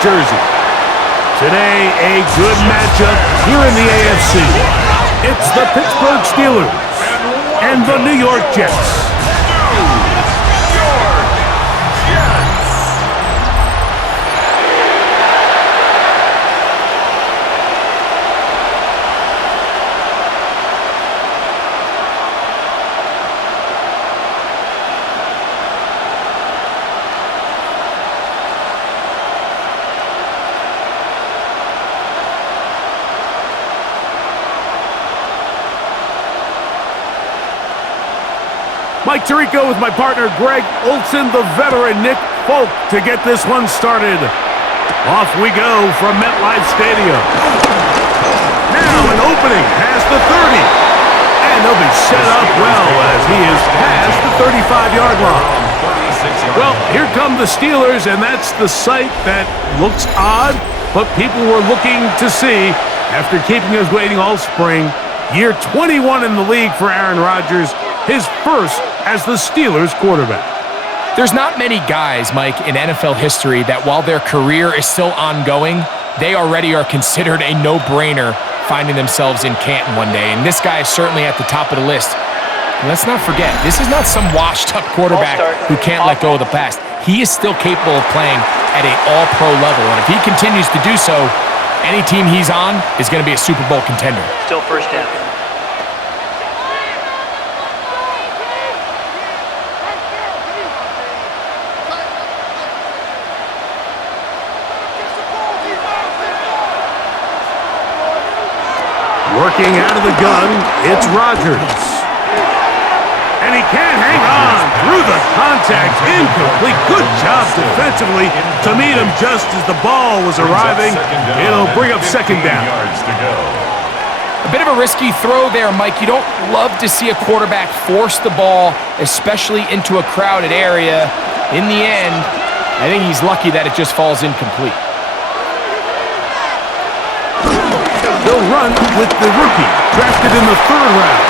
jersey. Today, a good matchup here in the AFC. It's the Pittsburgh Steelers and the New York Jets. Mike Tirico with my partner Greg Olson, the veteran Nick Folk to get this one started. Off we go from MetLife Stadium. Now an opening past the 30. And they'll be set up well as he is past the 35-yard line. Well, here come the Steelers, and that's the sight that looks odd, but people were looking to see after keeping us waiting all spring. Year 21 in the league for Aaron Rodgers, his first as the Steelers quarterback. There's not many guys, Mike, in NFL history that while their career is still ongoing, they already are considered a no-brainer finding themselves in Canton one day. And this guy is certainly at the top of the list. And let's not forget, this is not some washed-up quarterback who can't let go of the past. He is still capable of playing at an all-pro level. And if he continues to do so, any team he's on is going to be a Super Bowl contender. Still first down. Working out of the gun, it's Rodgers. And he can't hang on through the contact. Incomplete. Good job defensively to meet him just as the ball was arriving. It'll bring up second down. A bit of a risky throw there, Mike. You don't love to see a quarterback force the ball, especially into a crowded area. In the end, I think he's lucky that it just falls incomplete. They'll run with the rookie, drafted in the 3rd round.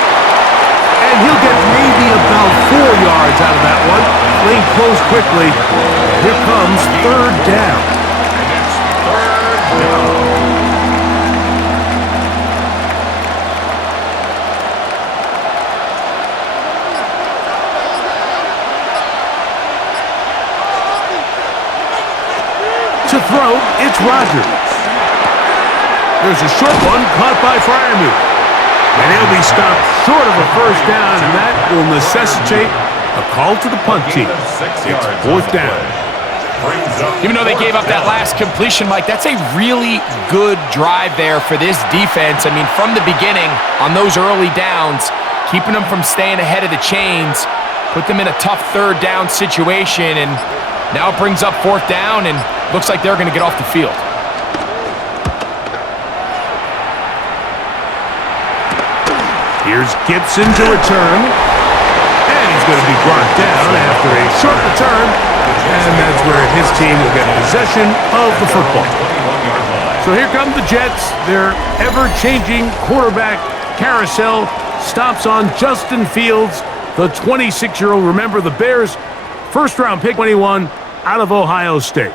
And he'll get maybe about 4 yards out of that one. Lane closed quickly. Here comes 3rd down. It's 3rd down. To throw, it's Rodgers. There's a short one caught by Freiermuth. And he'll be stopped short of a first down, and that will necessitate a call to the punt team. It's 4th down. Even though they gave up that last completion, Mike, that's a really good drive there for this defense. I mean, from the beginning, on those early downs, keeping them from staying ahead of the chains, put them in a tough 3rd down situation, and now it brings up 4th down, and looks like they're going to get off the field. Here's Gibson to return. And he's going to be brought down after a short return. And that's where his team will get possession of the football. So here come the Jets. Their ever-changing quarterback carousel stops on Justin Fields, the 26-year-old. Remember, the Bears' first-round pick 21 out of Ohio State.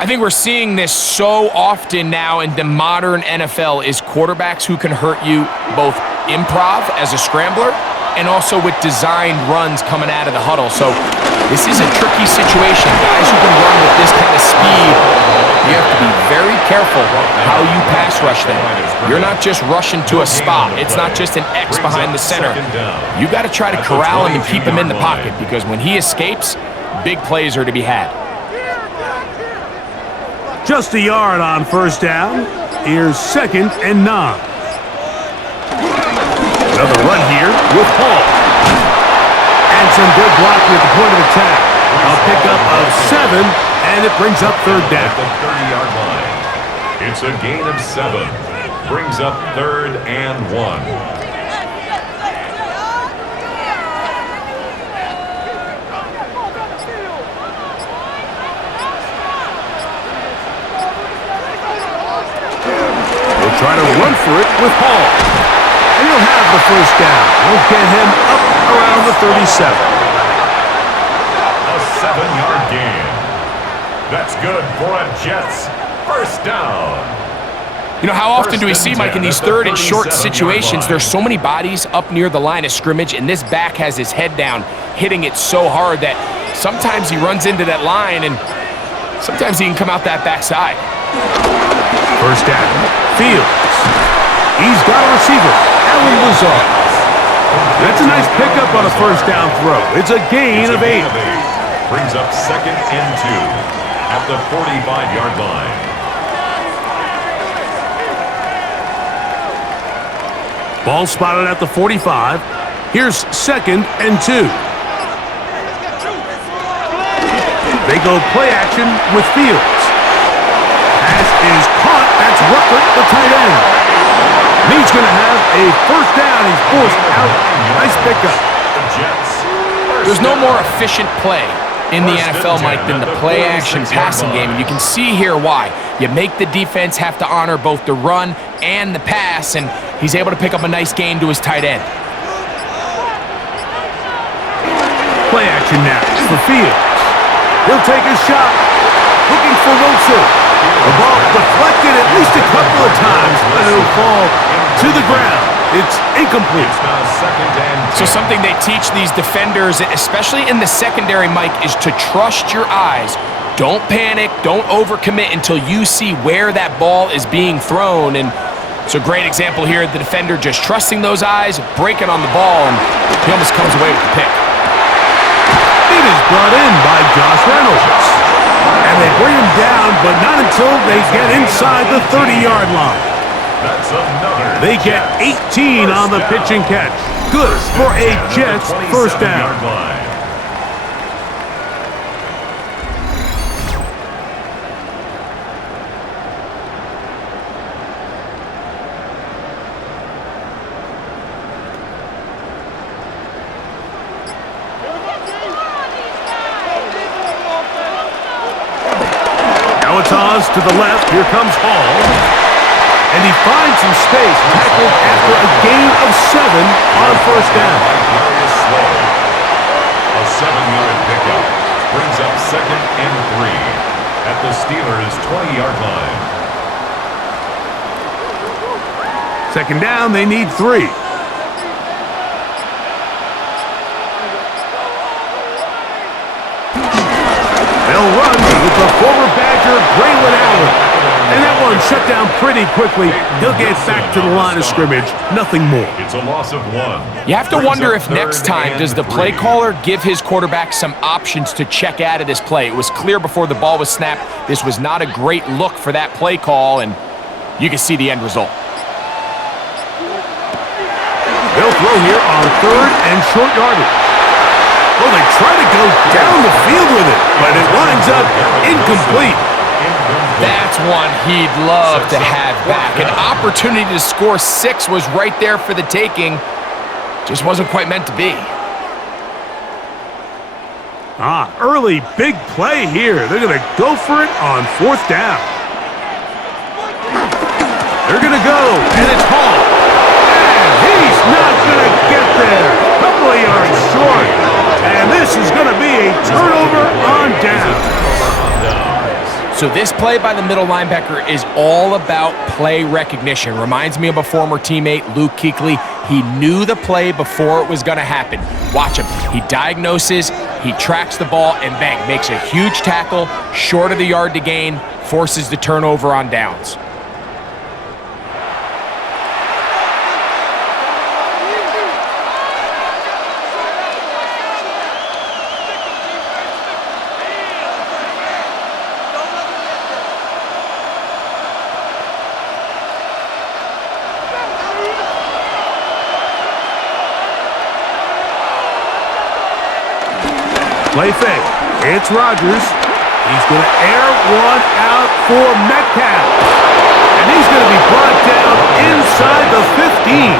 I think we're seeing this so often now in the modern NFL is quarterbacks who can hurt you both improv as a scrambler and also with designed runs coming out of the huddle. So this is a tricky situation. Guys who can run with this kind of speed, you have to be very careful how you pass rush them. You're not just rushing to a spot. It's not just an X behind the center. You got to try to corral him and keep him in the pocket because when he escapes, big plays are to be had. Just a yard on first down. Here's 2nd and 9. Another run here with Hall. And some good blocking at the point of attack. A pickup of 7, and it brings up 3rd down. At the 30-yard line. It's a gain of 7. Brings up 3rd and 1. Try to run for it with Hall. And he'll have the first down. He'll get him up around the 37. A 7-yard gain. That's good for a Jets First down. You know, how often do we see, Mike, in these third and short situations, there's so many bodies up near the line of scrimmage, and this back has his head down, hitting it so hard that sometimes he runs into that line, and sometimes he can come out that backside. First down, Fields. He's got a receiver, Alan Lazard. That's a nice pickup on a first down throw. It's a gain of 8. Brings up 2nd and 2 at the 45-yard line. Ball spotted at the 45. Here's 2nd and 2. They go play action with Fields. Pass is caught. That's Rucker, the tight end. He's going to have a first down. He's forced out. Nice pickup. There's no more efficient play in the NFL, Mike, than the play-action passing game. And you can see here why. You make the defense have to honor both the run and the pass, and he's able to pick up a nice gain to his tight end. Play action now for Fields. He'll take a shot. Looking for Wilson. The ball deflected at least a couple of times, but it'll fall to the ground. It's incomplete. So something they teach these defenders, especially in the secondary, Mike, is to trust your eyes. Don't panic. Don't overcommit until you see where that ball is being thrown. And it's a great example here. The defender just trusting those eyes, breaking on the ball, and he almost comes away with the pick. It is brought in by Josh Reynolds. And they bring him down, but not until they get inside the 30-yard line. That's another. They get 18 on the pitch and catch. Good for a Jets first down. Now a toss to the left. Here comes Hall. And he finds some space, tackled after a gain of 7 on first down. A 7-yard pickup brings up 2nd and 3 at the Steelers' 20-yard line. 2nd down, they need 3. They'll run with the former Badger, Braylon Allen. And that one shut down pretty quickly. He'll get back to the line of scrimmage. Nothing more. It's a loss of 1. You have to wonder if next time does the play caller give his quarterback some options to check out of this play. It was clear before the ball was snapped. This was not a great look for that play call, and you can see the end result. They'll throw here on 3rd and short yardage. Well, they try to go down the field with it, but it winds up incomplete. That's one he'd love to have back. An opportunity to score 6 was right there for the taking. Just wasn't quite meant to be. Early big play here. They're going to go for it on 4th down. They're going to go, and it's Hall. And he's not going to get there. Couple of yards short. And this is going to be a turnover on down. So this play by the middle linebacker is all about play recognition. Reminds me of a former teammate, Luke Kuechly. He knew the play before it was going to happen. Watch him. He diagnoses, he tracks the ball, and bang, makes a huge tackle, short of the yard to gain, forces the turnover on downs. Play fake. It's Rodgers. He's going to air one out for Metcalf. And he's going to be brought down inside the 15.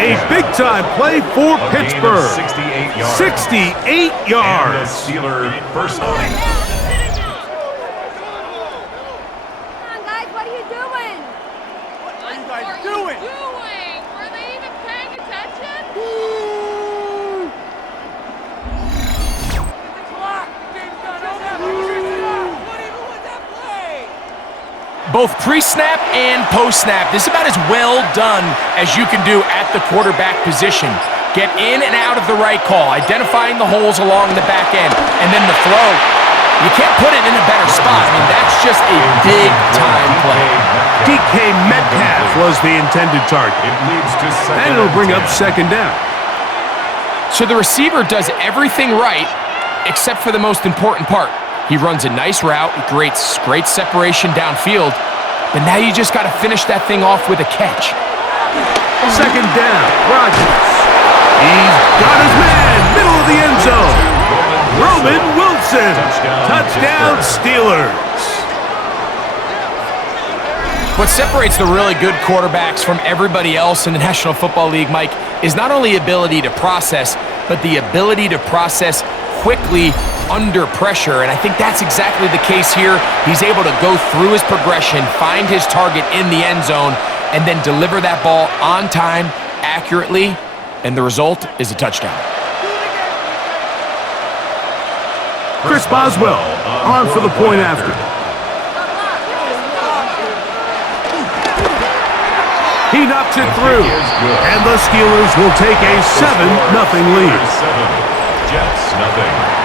A big-time play for Pittsburgh. 68 yards. Steeler first line. Both pre-snap and post-snap, this is about as well done as you can do at the quarterback position. Get in and out of the right call, identifying the holes along the back end, and then the throw. You can't put it in a better spot. I mean, that's just a big-time play. DK Metcalf was the intended target. And it'll bring up second down. So the receiver does everything right except for the most important part. He runs a nice route, great separation downfield, but now you just got to finish that thing off with a catch. Second down, Rodgers. He's got his man, middle of the end zone. Roman Wilson, touchdown Steelers. What separates the really good quarterbacks from everybody else in the National Football League, Mike, is not only ability to process, but the ability to process quickly under pressure, and I think that's exactly the case here. He's able to go through his progression, find his target in the end zone, and then deliver that ball on time, accurately, and the result is a touchdown. Chris Boswell on for the point after. He knocks it through, and the Steelers will take a 7-0 lead. Jets, nothing.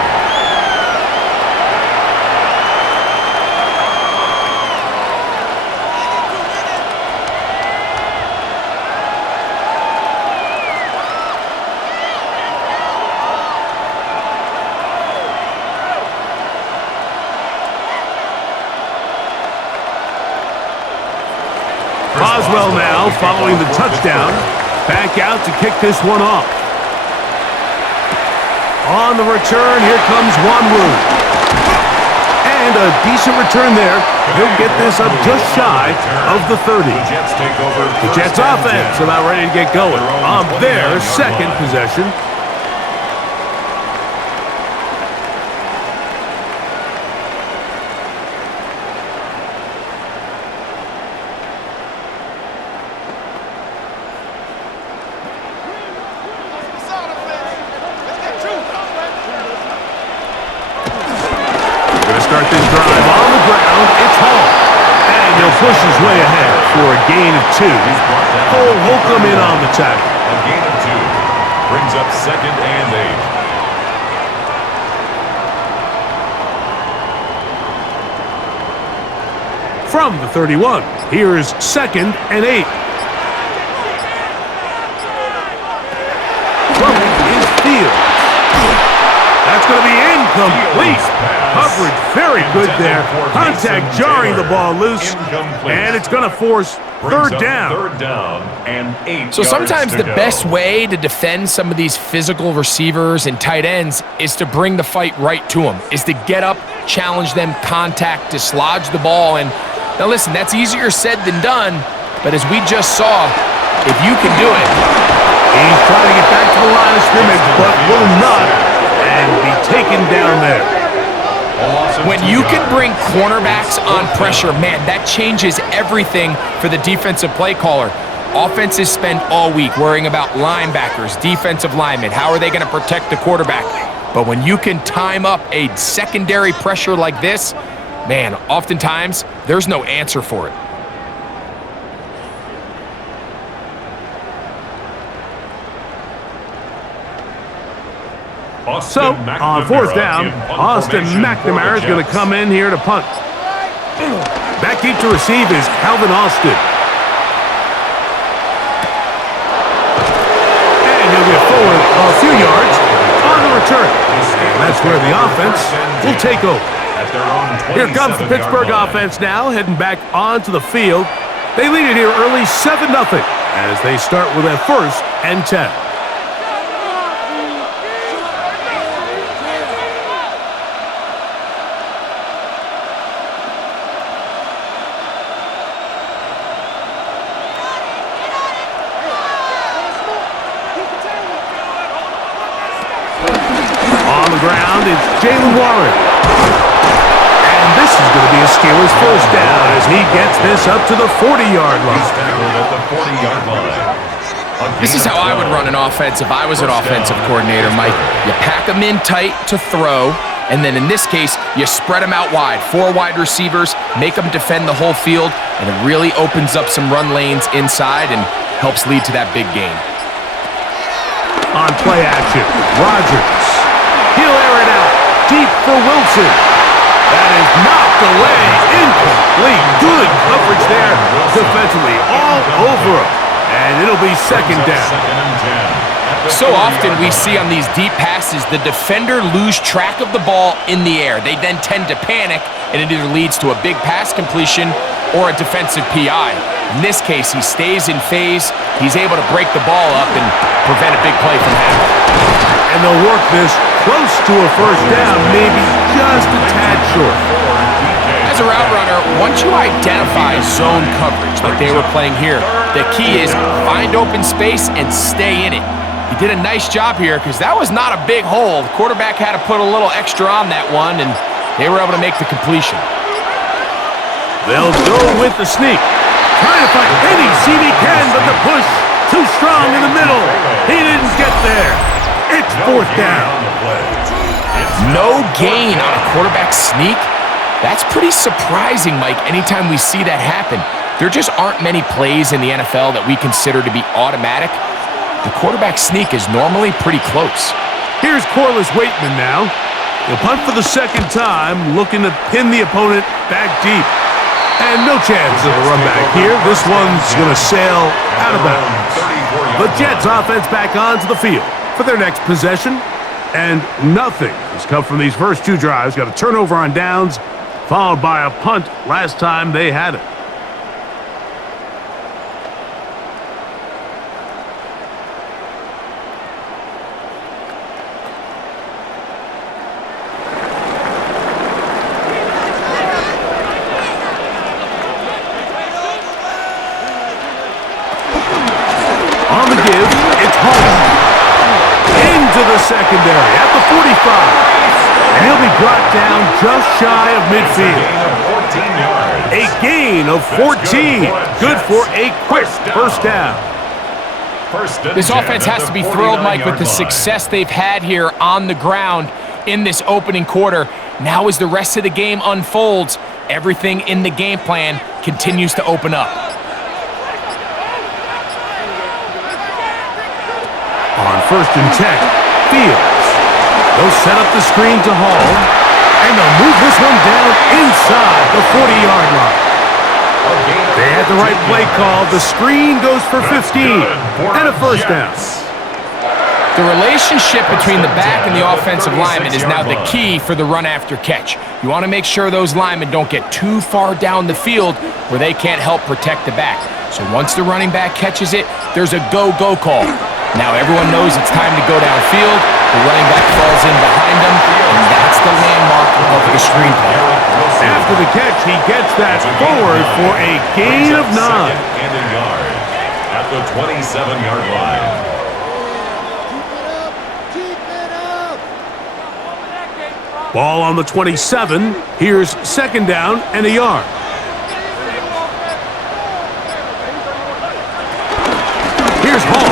Boswell now following the touchdown. Back out to kick this one off. On the return, here comes Wanwu. And a decent return there. He'll get this up just shy of the 30. The Jets offense about ready to get going on their second possession. Start this drive on the ground. It's Hall. And he'll push his way ahead for a gain of 2. Cole Holcomb in on the tackle. A gain of 2. Brings up second and 8. From the 31, here's second and 8. Throwing is Fields. That's going to be incomplete. Coverage very good there. Contact jarring the ball loose. And it's going to force third down. Third down and 8 So sometimes the yards to go. best way to defend some of these physical receivers and tight ends is to bring the fight right to them, is to get up, challenge them, contact, dislodge the ball. And now listen, that's easier said than done, but as we just saw, if you can do it. He's trying to get back to the line of scrimmage, but will not, and be taken down there. When you can bring cornerbacks on pressure, man, that changes everything for the defensive play caller. Offenses spend all week worrying about linebackers, defensive linemen. How are they going to protect the quarterback? But when you can time up a secondary pressure like this, man, oftentimes there's no answer for it. So, on fourth down, Austin McNamara is going to come in here to punt. Back deep to receive is Calvin Austin. And he'll get forward a few yards on the return. And that's where the offense will take over. Here comes the Pittsburgh offense now, heading back onto the field. They lead it here early 7-0 as they start with a 1st and 10. On the ground, it's Jalen Warren. And this is going to be a Steelers first down as he gets this up to the 40-yard line. This is how I would run an offense if I was an offensive coordinator, Mike. You pack them in tight to throw. And then in this case, you spread them out wide. 4 wide receivers, make them defend the whole field, and it really opens up some run lanes inside and helps lead to that big gain. On play action, Rodgers. He'll air it out deep for Wilson. That is knocked away, incomplete. Good coverage there defensively, all over him. And it'll be second down. So often we see on these deep passes, the defender lose track of the ball in the air. They then tend to panic, and it either leads to a big pass completion or a defensive PI. In this case, he stays in phase. He's able to break the ball up and prevent a big play from happening. And they'll work this close to a first down, maybe just a tad short. As a route runner, once you identify zone coverage like they were playing here, the key is find open space and stay in it. He did a nice job here because that was not a big hole. The quarterback had to put a little extra on that one, and they were able to make the completion. They'll go with the sneak. Trying to find any seam he can, but the push too strong in the middle. He didn't get there. It's fourth down. No gain on a quarterback sneak? That's pretty surprising, Mike, anytime we see that happen. There just aren't many plays in the NFL that we consider to be automatic. The quarterback sneak is normally pretty close. Here's Corliss Waitman now. He'll punt for the second time, looking to pin the opponent back deep. And no chance of a run back here. This one's going to sail out of bounds. The Jets offense back onto the field for their next possession. And nothing has come from these first 2 drives. Got a turnover on downs, followed by a punt last time they had it. On the give, it's home. Into the secondary at the 45. And he'll be brought down just shy of midfield. A gain of 14. Good for a quick first down. This offense has to be thrilled, Mike, with the success they've had here on the ground in this opening quarter. Now as the rest of the game unfolds, everything in the game plan continues to open up. On 1st and 10, Fields. They'll set up the screen to Hall, and they'll move this one down inside the 40-yard line. They had the right play call. The screen goes for 15 and a first down. The relationship between the back and the offensive lineman is now the key for the run after catch. You want to make sure those linemen don't get too far down the field where they can't help protect the back. So once the running back catches it, there's a go-go call. Now everyone knows it's time to go downfield. The running back falls in behind him, and that's the landmark of the screen play. After the catch, he gets that forward for a gain of 9. And a yard at the 27-yard line. Ball on the 27. Here's second down and a yard. Here's Hall.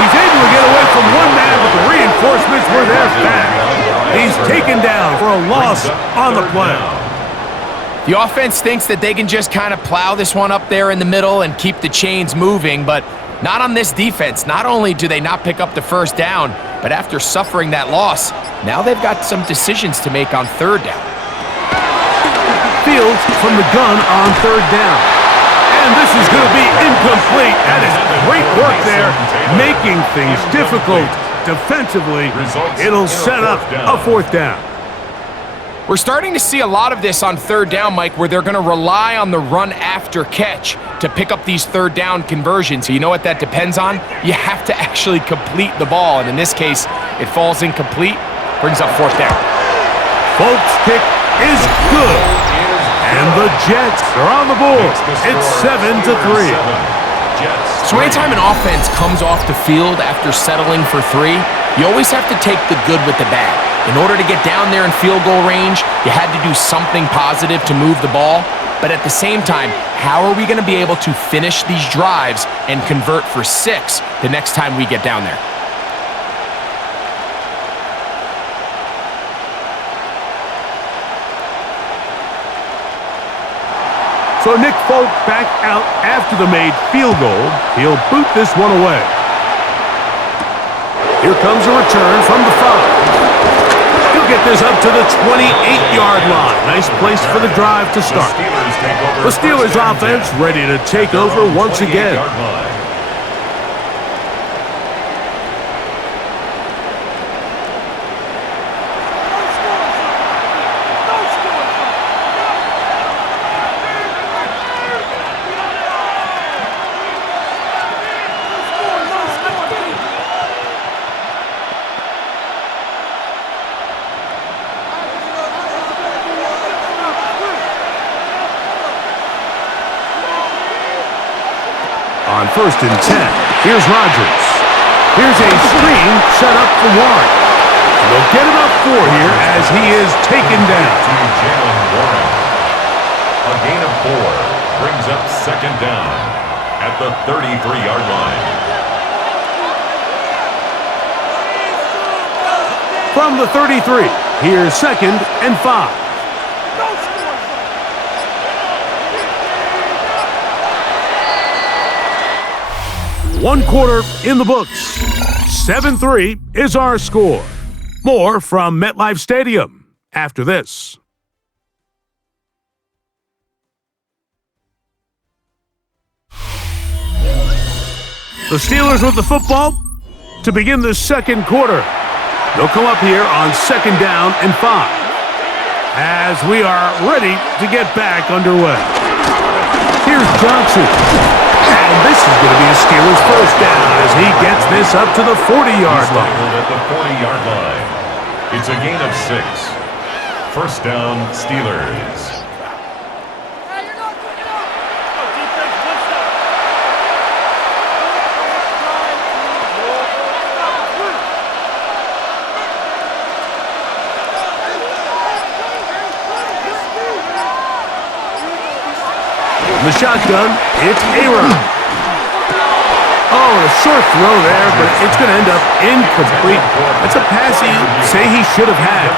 He's able to get away from one man, but the reinforcements were there fast. He's taken down for a loss on the play. The offense thinks that they can just kind of plow this one up there in the middle and keep the chains moving, but not on this defense. Not only do they not pick up the first down, but after suffering that loss, now they've got some decisions to make on third down. Fields from the gun on third down. And this is going to be incomplete. That is great work there, making things difficult defensively. It'll set up a fourth down. We're starting to see a lot of this on third down, Mike, where they're going to rely on the run after catch to pick up these third down conversions. So you know what that depends on? You have to actually complete the ball, and in this case, it falls incomplete, brings up fourth down. Folk's kick is good, and the Jets are on the board. It's 7-3. So anytime an offense comes off the field after settling for 3, you always have to take the good with the bad. In order to get down there in field goal range, you had to do something positive to move the ball. But at the same time, how are we going to be able to finish these drives and convert for 6 the next time we get down there? So Nick Folk back out after the made field goal. He'll boot this one away. Here comes a return from the 5. He'll get this up to the 28-yard line. Nice place for the drive to start. The Steelers offense ready to take over once again. On 1st and 10, here's Rodgers. Here's a screen set up for Warren. They'll get him up 4 here as he is taken down. A gain of 4 brings up 2nd down at the 33-yard line. From the 33, here's 2nd and 5. One quarter in the books. 7-3 is our score. More from MetLife Stadium after this. The Steelers with the football to begin the second quarter. They'll come up here on 2nd down and 5 as we are ready to get back underway. Here's Johnson. And this is going to be a Steelers first down as he gets this up to the 40-yard line. At the 40-yard line. It's a gain of 6. First down, Steelers. The shotgun, it's Aaron. Oh, a short throw there, but it's going to end up incomplete. That's a pass you say he should have had.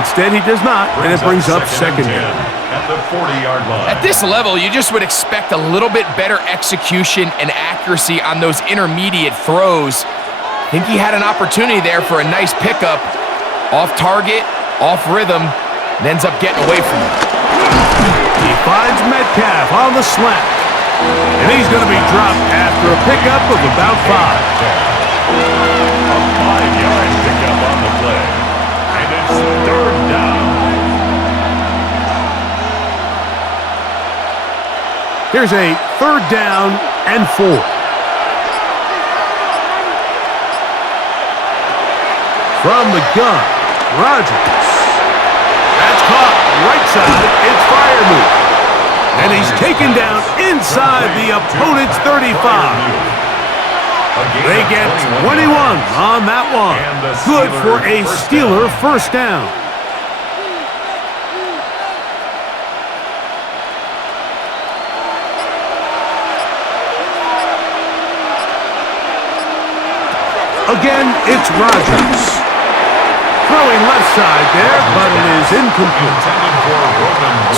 Instead, he does not, and it brings up 2nd down. At the 40-yard line. At this level, you just would expect a little bit better execution and accuracy on those intermediate throws. I think he had an opportunity there for a nice pickup. Off target, off rhythm, and ends up getting away from him. He finds Metcalf on the slant. And he's going to be dropped after a pickup of about 5. A 5-yard pickup on the play. And it's 3rd down. Here's a 3rd down and 4. From the gun, Rodgers. That's caught right side. It's Freiermuth. And he's taken down inside the opponent's 35. They get 21 on that one. Good for a Steeler first down. Again, it's Rodgers. Throwing left side there, but it is incomplete.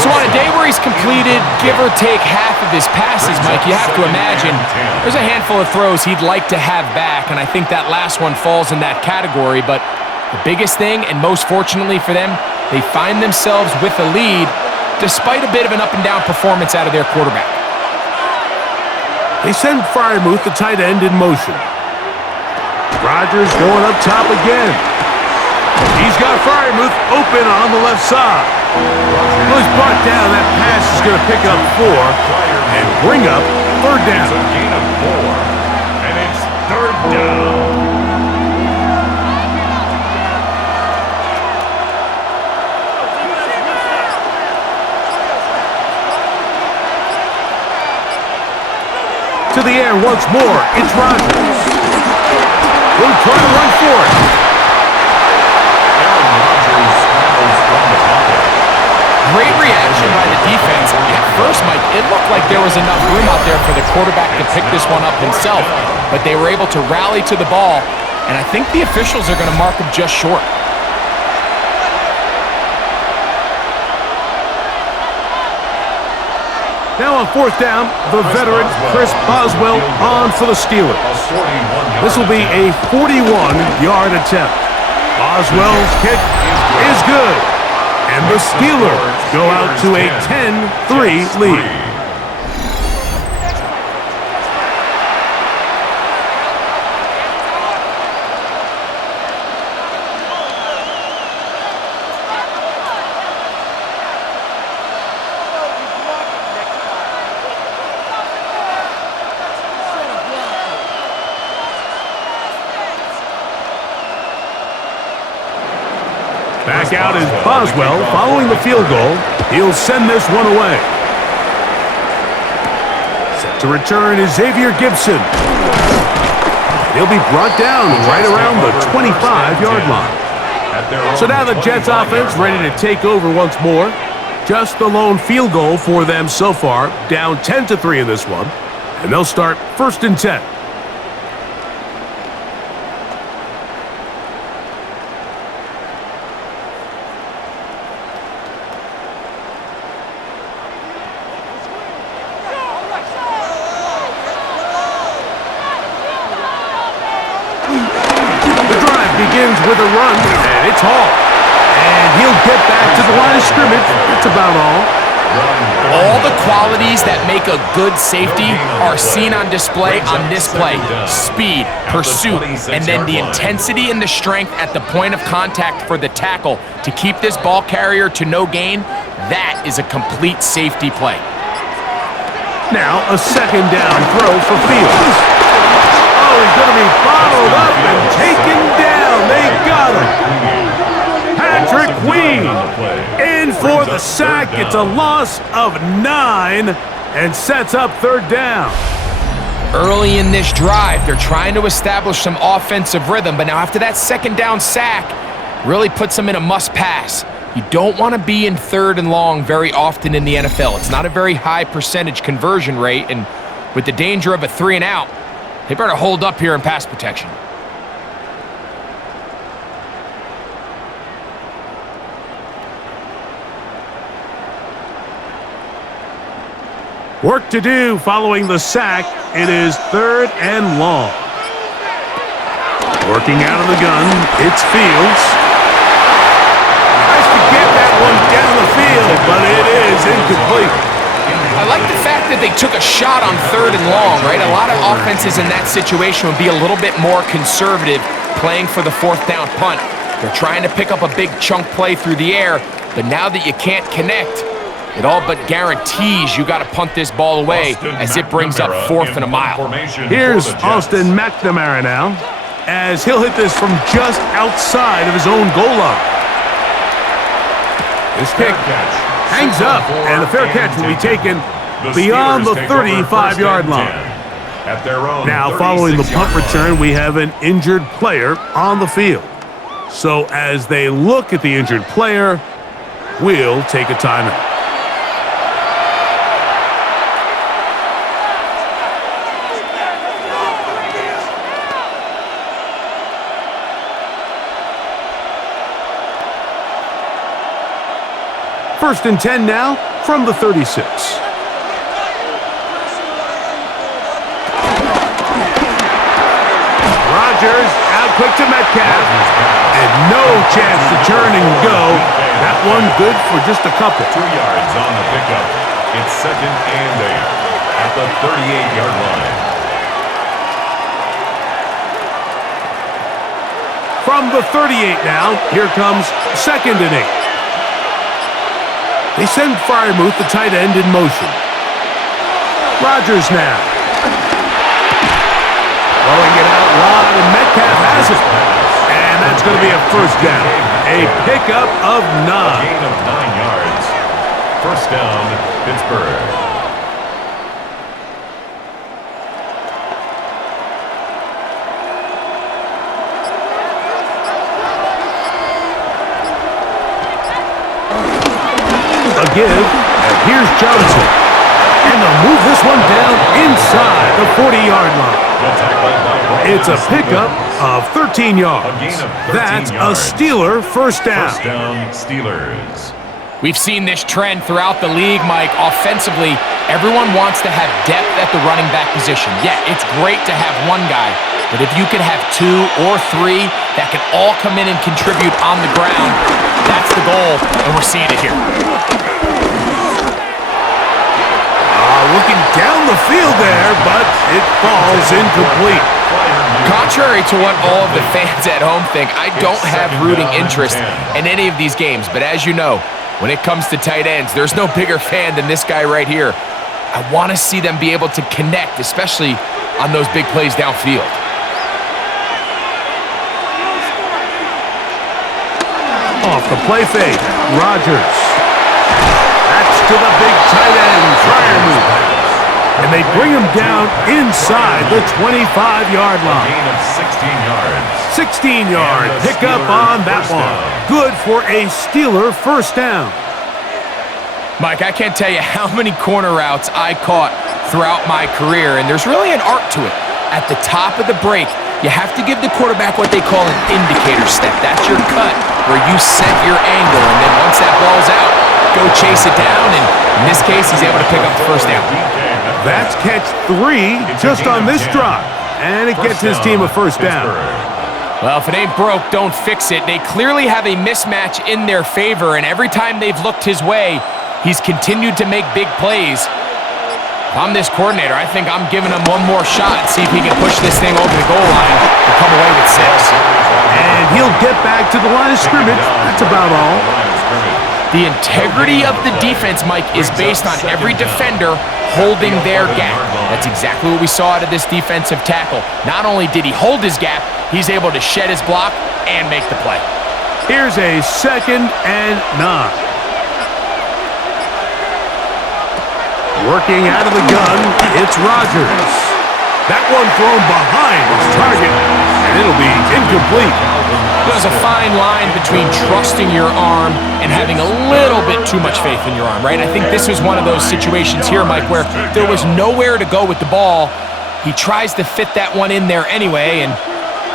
So on a day where he's completed, give or take half of his passes, Mike, you have to imagine there's a handful of throws he'd like to have back, and I think that last one falls in that category. But the biggest thing, and most fortunately for them, they find themselves with a lead despite a bit of an up-and-down performance out of their quarterback. They send Freiermuth, the tight end, in motion. Rodgers going up top again. He's got Freiermuth open on the left side. Well, he's brought down. That pass is going to pick up 4 and bring up 3rd down. It's a gain of 4, and it's 3rd down. To the air once more. It's Rodgers. He'll try to run for it. Great reaction by the defense. At first, Mike, it looked like there was enough room out there for the quarterback to pick this one up himself, but they were able to rally to the ball, and I think the officials are going to mark him just short. Now on fourth down, the veteran Chris Boswell on for the Steelers. This will be a 41-yard attempt. Boswell's kick is good. And the Steelers go out to a 10-3 lead. Back out is Boswell following the field goal. He'll send this one away. Set to return is Xavier Gibson. He'll be brought down right around the 25-yard line. So now the Jets offense ready to take over once more. Just the lone field goal for them so far, down 10-3 in this one. And they'll start 1st and 10. Begins with a run, and it's Hall. And he'll get back to the line of scrimmage. That's about all. All the qualities that make a good safety are seen on display on this play. Speed, pursuit, and then the intensity and the strength at the point of contact for the tackle to keep this ball carrier to no gain. That is a complete safety play. Now a 2nd down throw for Fields. Oh, he's going to be bottled up and taken down. They got him. Patrick Queen in for the sack. It's a loss of 9 and sets up 3rd down. Early in this drive, they're trying to establish some offensive rhythm, but now after that 2nd down sack, really puts them in a must-pass. You don't want to be in 3rd and long very often in the NFL. It's not a very high percentage conversion rate, and with the danger of a 3 and out, they better hold up here in pass protection. Work to do following the sack. It is 3rd and long. Working out of the gun, it's Fields. Tries to get that one down the field, but it is incomplete. I like the fact that they took a shot on 3rd and long, right? A lot of offenses in that situation would be a little bit more conservative playing for the 4th down punt. They're trying to pick up a big chunk play through the air, but now that you can't connect, it all but guarantees you got to punt this ball away as it brings up 4th and a mile. Here's Austin McNamara now, as he'll hit this from just outside of his own goal line. This kick hangs up, and the fair catch will be taken beyond the 35-yard line. Now, following the punt return, we have an injured player on the field. So as they look at the injured player, we'll take a timeout. First and 10 now from the 36. Rodgers out quick to Metcalf. And no chance to turn and go. That one good for just a couple. 2 yards on the pickup. It's 2nd and 8 at the 38-yard line. From the 38 now, here comes 2nd and 8. They send Freiermuth, the tight end, in motion. Rodgers now. Throwing it out wide, and Metcalf has it. And that's going to be a 1st down. A pickup of 9. A gain of 9 yards. 1st down, Pittsburgh. Give, and here's Johnson. And they'll move this one down inside the 40-yard line. It's a pickup of 13 yards. That's a Steeler 1st down. 1st down, Steelers. We've seen this trend throughout the league, Mike. Offensively, everyone wants to have depth at the running back position. Yeah, it's great to have one guy, but if you can have 2 or 3 that can all come in and contribute on the ground, that's the goal, and we're seeing it here. Looking down the field there, but it falls incomplete. Contrary to what all of the fans at home think, I don't have rooting interest in any of these games, but as you know, when it comes to tight ends, there's no bigger fan than this guy right here. I want to see them be able to connect, especially on those big plays downfield. Off the play fake, Rodgers. That's to the big tight end, Freiermuth. And they bring him down inside the 25-yard line. Gain of 16 yards. 16-yard pickup on that one. Good for a Steeler first down. Mike, I can't tell you how many corner routes I caught throughout my career, and there's really an art to it. At the top of the break, you have to give the quarterback what they call an indicator step. That's your cut, where you set your angle, and then once that ball's out, go chase it down, and in this case, he's able to pick up the first down. That's catch 3 just on this drive, and it gets his team a first down. Well, if it ain't broke, don't fix it. They clearly have a mismatch in their favor, and every time they've looked his way, he's continued to make big plays. If I'm this coordinator, I think I'm giving him one more shot and see if he can push this thing over the goal line and come away with 6. And he'll get back to the line of scrimmage. That's about all. The integrity of the defense, Mike, is based on every defender holding their gap. That's exactly what we saw out of this defensive tackle. Not only did he hold his gap, he's able to shed his block and make the play. Here's a 2nd and 9. Working out of the gun, it's Rodgers. That one thrown behind his target, and it'll be incomplete. There's a fine line between trusting your arm and having a little bit too much faith in your arm, right? I think this was one of those situations here, Mike, where there was nowhere to go with the ball. He tries to fit that one in there anyway, and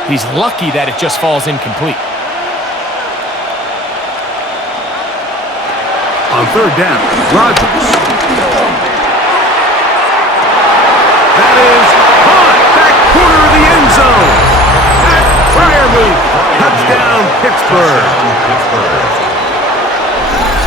he's lucky that it just falls incomplete. On 3rd down, Rodgers. That is caught back corner of the end zone. That Freiermuth. Touchdown, Pittsburgh.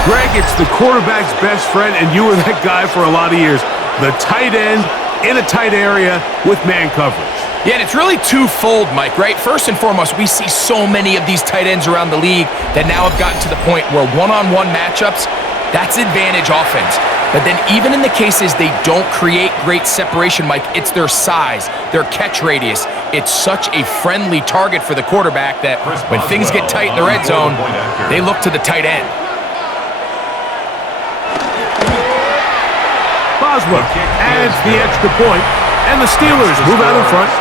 Greg, it's the quarterback's best friend, and you were that guy for a lot of years. The tight end in a tight area with man coverage. Yeah, and it's really twofold, Mike, right? First and foremost, we see so many of these tight ends around the league that now have gotten to the point where one-on-one matchups, that's advantage offense. But then even in the cases they don't create great separation, Mike, it's their size, their catch radius. It's such a friendly target for the quarterback that when things get tight in the red zone, they look to the tight end. Boswell adds the extra point, and the Steelers move out in front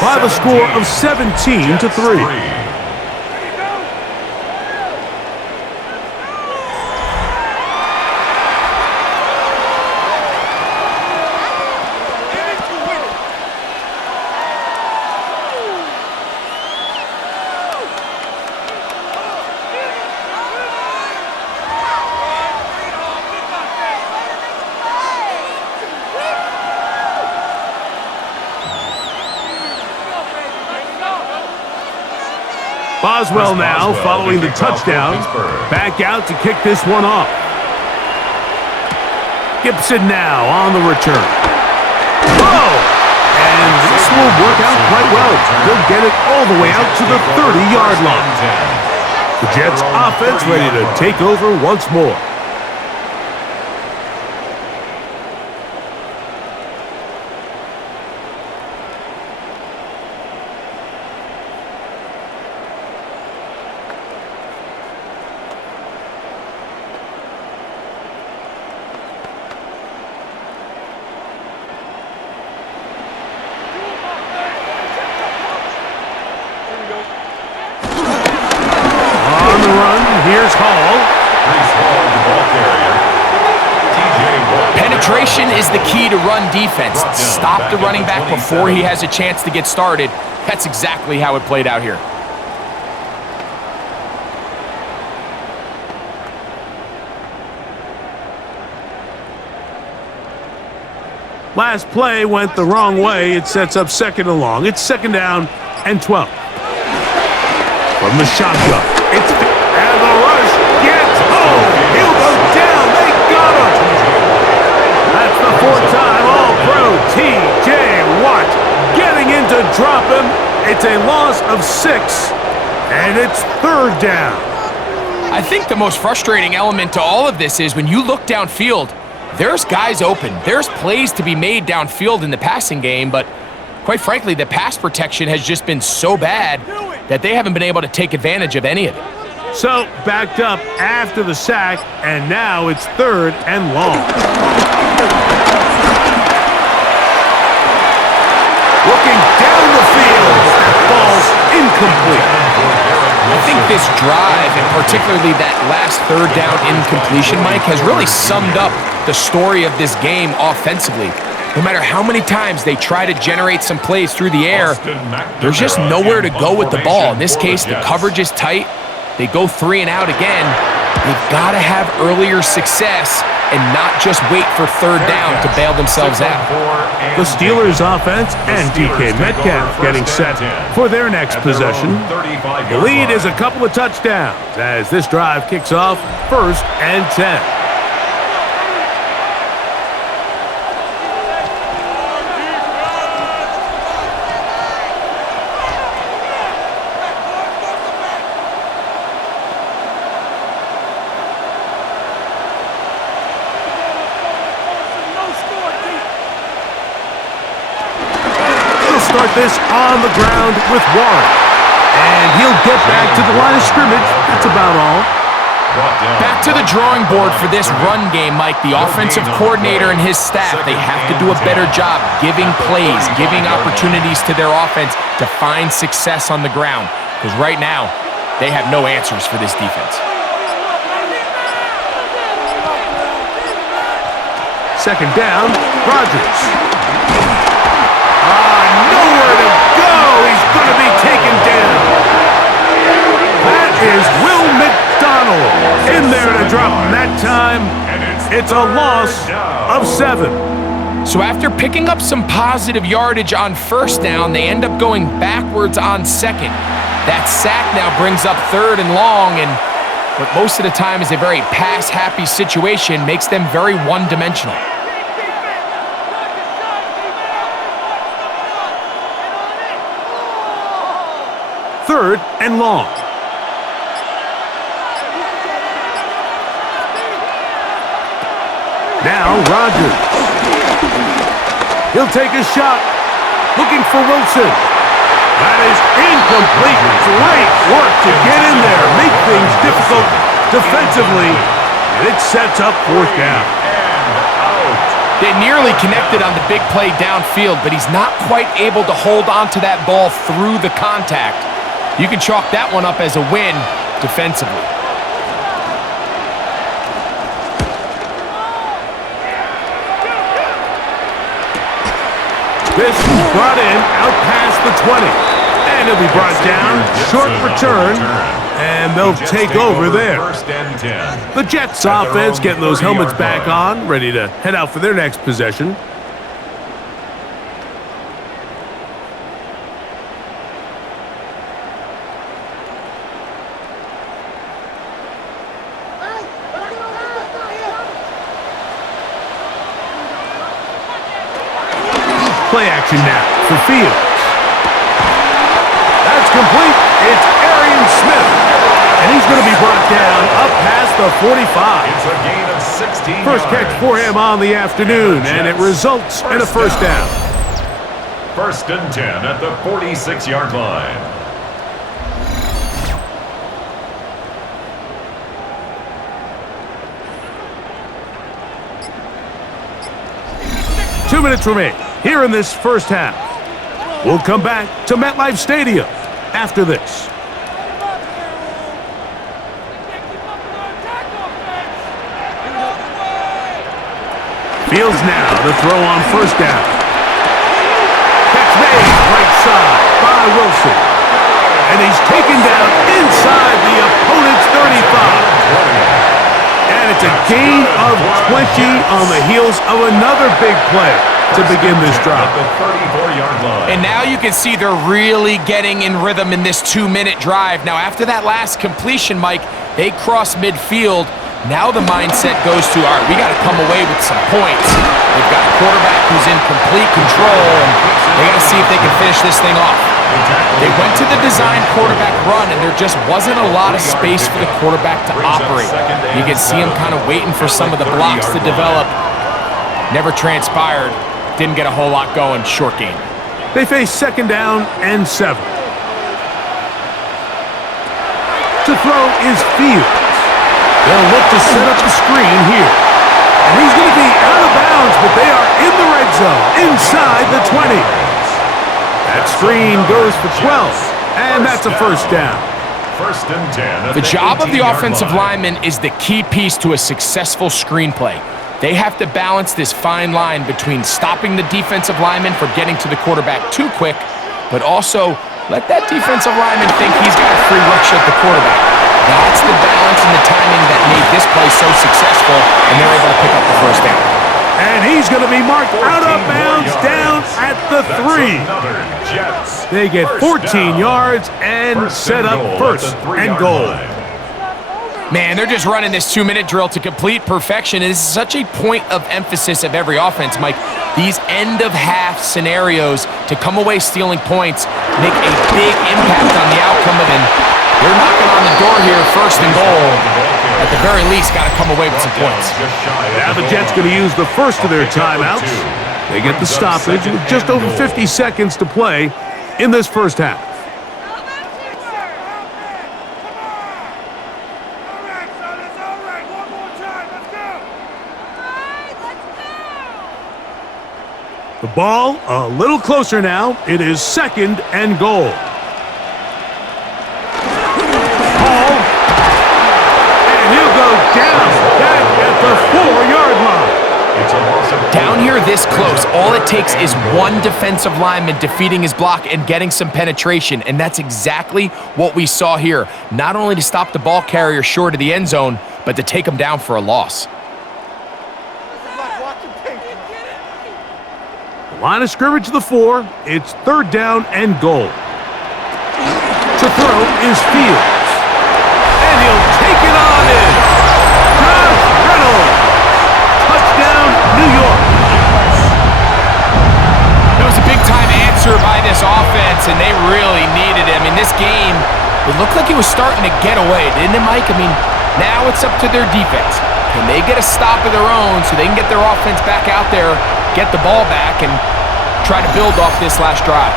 by the score of 17-3. Boswell now, following the touchdown, back out to kick this one off. Gibson now on the return. Whoa! And this will work out quite well. He'll get it all the way out to the 30-yard line. The Jets offense ready to take over once more. Penetration is the key to run defense. Stop the running back before he has a chance to get started. That's exactly how it played out here. Last play went the wrong way. It sets up 2nd and long. It's 2nd down and 12. From the shotgun, and the rush gets home. He'll go down. They got him. That's the 4th time All-Pro T.J. Watt getting in to drop him. It's a loss of 6, and it's 3rd down. I think the most frustrating element to all of this is when you look downfield, there's guys open. There's plays to be made downfield in the passing game, but quite frankly, the pass protection has just been so bad that they haven't been able to take advantage of any of it. So, backed up after the sack, and now it's 3rd and long. Looking down the field, that ball's incomplete. I think this drive, and particularly that last 3rd down incompletion, Mike, has really summed up the story of this game offensively. No matter how many times they try to generate some plays through the air, there's just nowhere to go with the ball. In this case, the coverage is tight. They go 3 and out again. They've got to have earlier success and not just wait for 3rd down to bail themselves out. The Steelers offense and DK Metcalf getting set for their next possession. The lead is a couple of touchdowns as this drive kicks off 1st and 10. Start this on the ground with Warren. And he'll get back to the line of scrimmage. That's about all. Back to the drawing board for this run game, Mike. The offensive coordinator and his staff, they have to do a better job giving plays, giving opportunities to their offense to find success on the ground. Because right now, they have no answers for this defense. 2nd down, Rodgers. Nowhere to go. He's going to be taken down. That is Will McDonald in there to drop him. That time, it's a loss of 7. So after picking up some positive yardage on 1st down, they end up going backwards on 2nd. That sack now brings up 3rd and long, and what most of the time is a very pass-happy situation makes them very one-dimensional. 3rd and long. Now Rodgers. He'll take a shot. Looking for Wilson. That is incomplete. Great work to get in there. Make things difficult defensively. And it sets up 4th down. They nearly connected on the big play downfield, but he's not quite able to hold on to that ball through the contact. You can chalk that one up as a win defensively. This is brought in out past the 20. And he'll be brought down. Short return. And they'll take over there. The Jets offense getting those helmets back on, ready to head out for their next possession. Play action now for Fields. That's complete. It's Arian Smith. And he's going to be brought down up past the 45. It's a gain of 16 First catch for him on the afternoon, and it results in a 1st down. 1st and 10 at the 46-yard line. Two minutes remaining here in this 1st half. We'll come back to MetLife Stadium after this. Fields now to throw on 1st down. Catch made right side by Wilson. And he's taken down inside the opponent's 35. And it's a gain of 20 on the heels of another big play. to begin this drive. At the 34-yard line. And now you can see they're really getting in rhythm in this 2-minute drive. Now, after that last completion, Mike, they cross midfield. Now the mindset goes to, all right, we got to come away with some points. They've got a quarterback who's in complete control, and they got to see if they can finish this thing off. They went to the design quarterback run, and there just wasn't a lot of space for the quarterback to operate. You can see him kind of waiting for some of the blocks to develop. Never transpired. Didn't get a whole lot going. Short game. They face 2nd down and 7. To throw is Fields. They'll look to set up the screen here. And he's going to be out of bounds, but they are in the red zone, inside the 20. That screen goes for 12, and that's a first down. 1st and 10. The job of the offensive lineman is the key piece to a successful screenplay. They have to balance this fine line between stopping the defensive lineman from getting to the quarterback too quick, but also let that defensive lineman think he's got a free rush at the quarterback. That's the balance and the timing that made this play so successful, and they're able to pick up the first down. And he's going to be marked out of bounds down at the 3. They get 14 yards and set up 1st and goal. Man, they're just running this 2-minute drill to complete perfection. It is such a point of emphasis of every offense, Mike. These end-of-half scenarios to come away stealing points make a big impact on the outcome of it. They're knocking on the door here, 1st and goal. At the very least, got to come away with some points. Now the Jets going to use the first of their timeouts. They get the stoppage with just over 50 seconds to play in this first half. The ball a little closer now. It is 2nd and goal. Down back at the 4-yard line. Down here this close, all it takes is one defensive lineman defeating his block and getting some penetration, and that's exactly what we saw here. Not only to stop the ball carrier short of the end zone, but to take him down for a loss. The line of scrimmage to the 4. It's 3rd down and goal. To throw is Fields. And he'll take it on in. Touchdown, New York. That was a big-time answer by this offense, and they really needed it. I mean, this game, it looked like it was starting to get away, didn't it, Mike? I mean, now it's up to their defense. Can they get a stop of their own so they can get their offense back out there, get the ball back, and try to build off this last drive?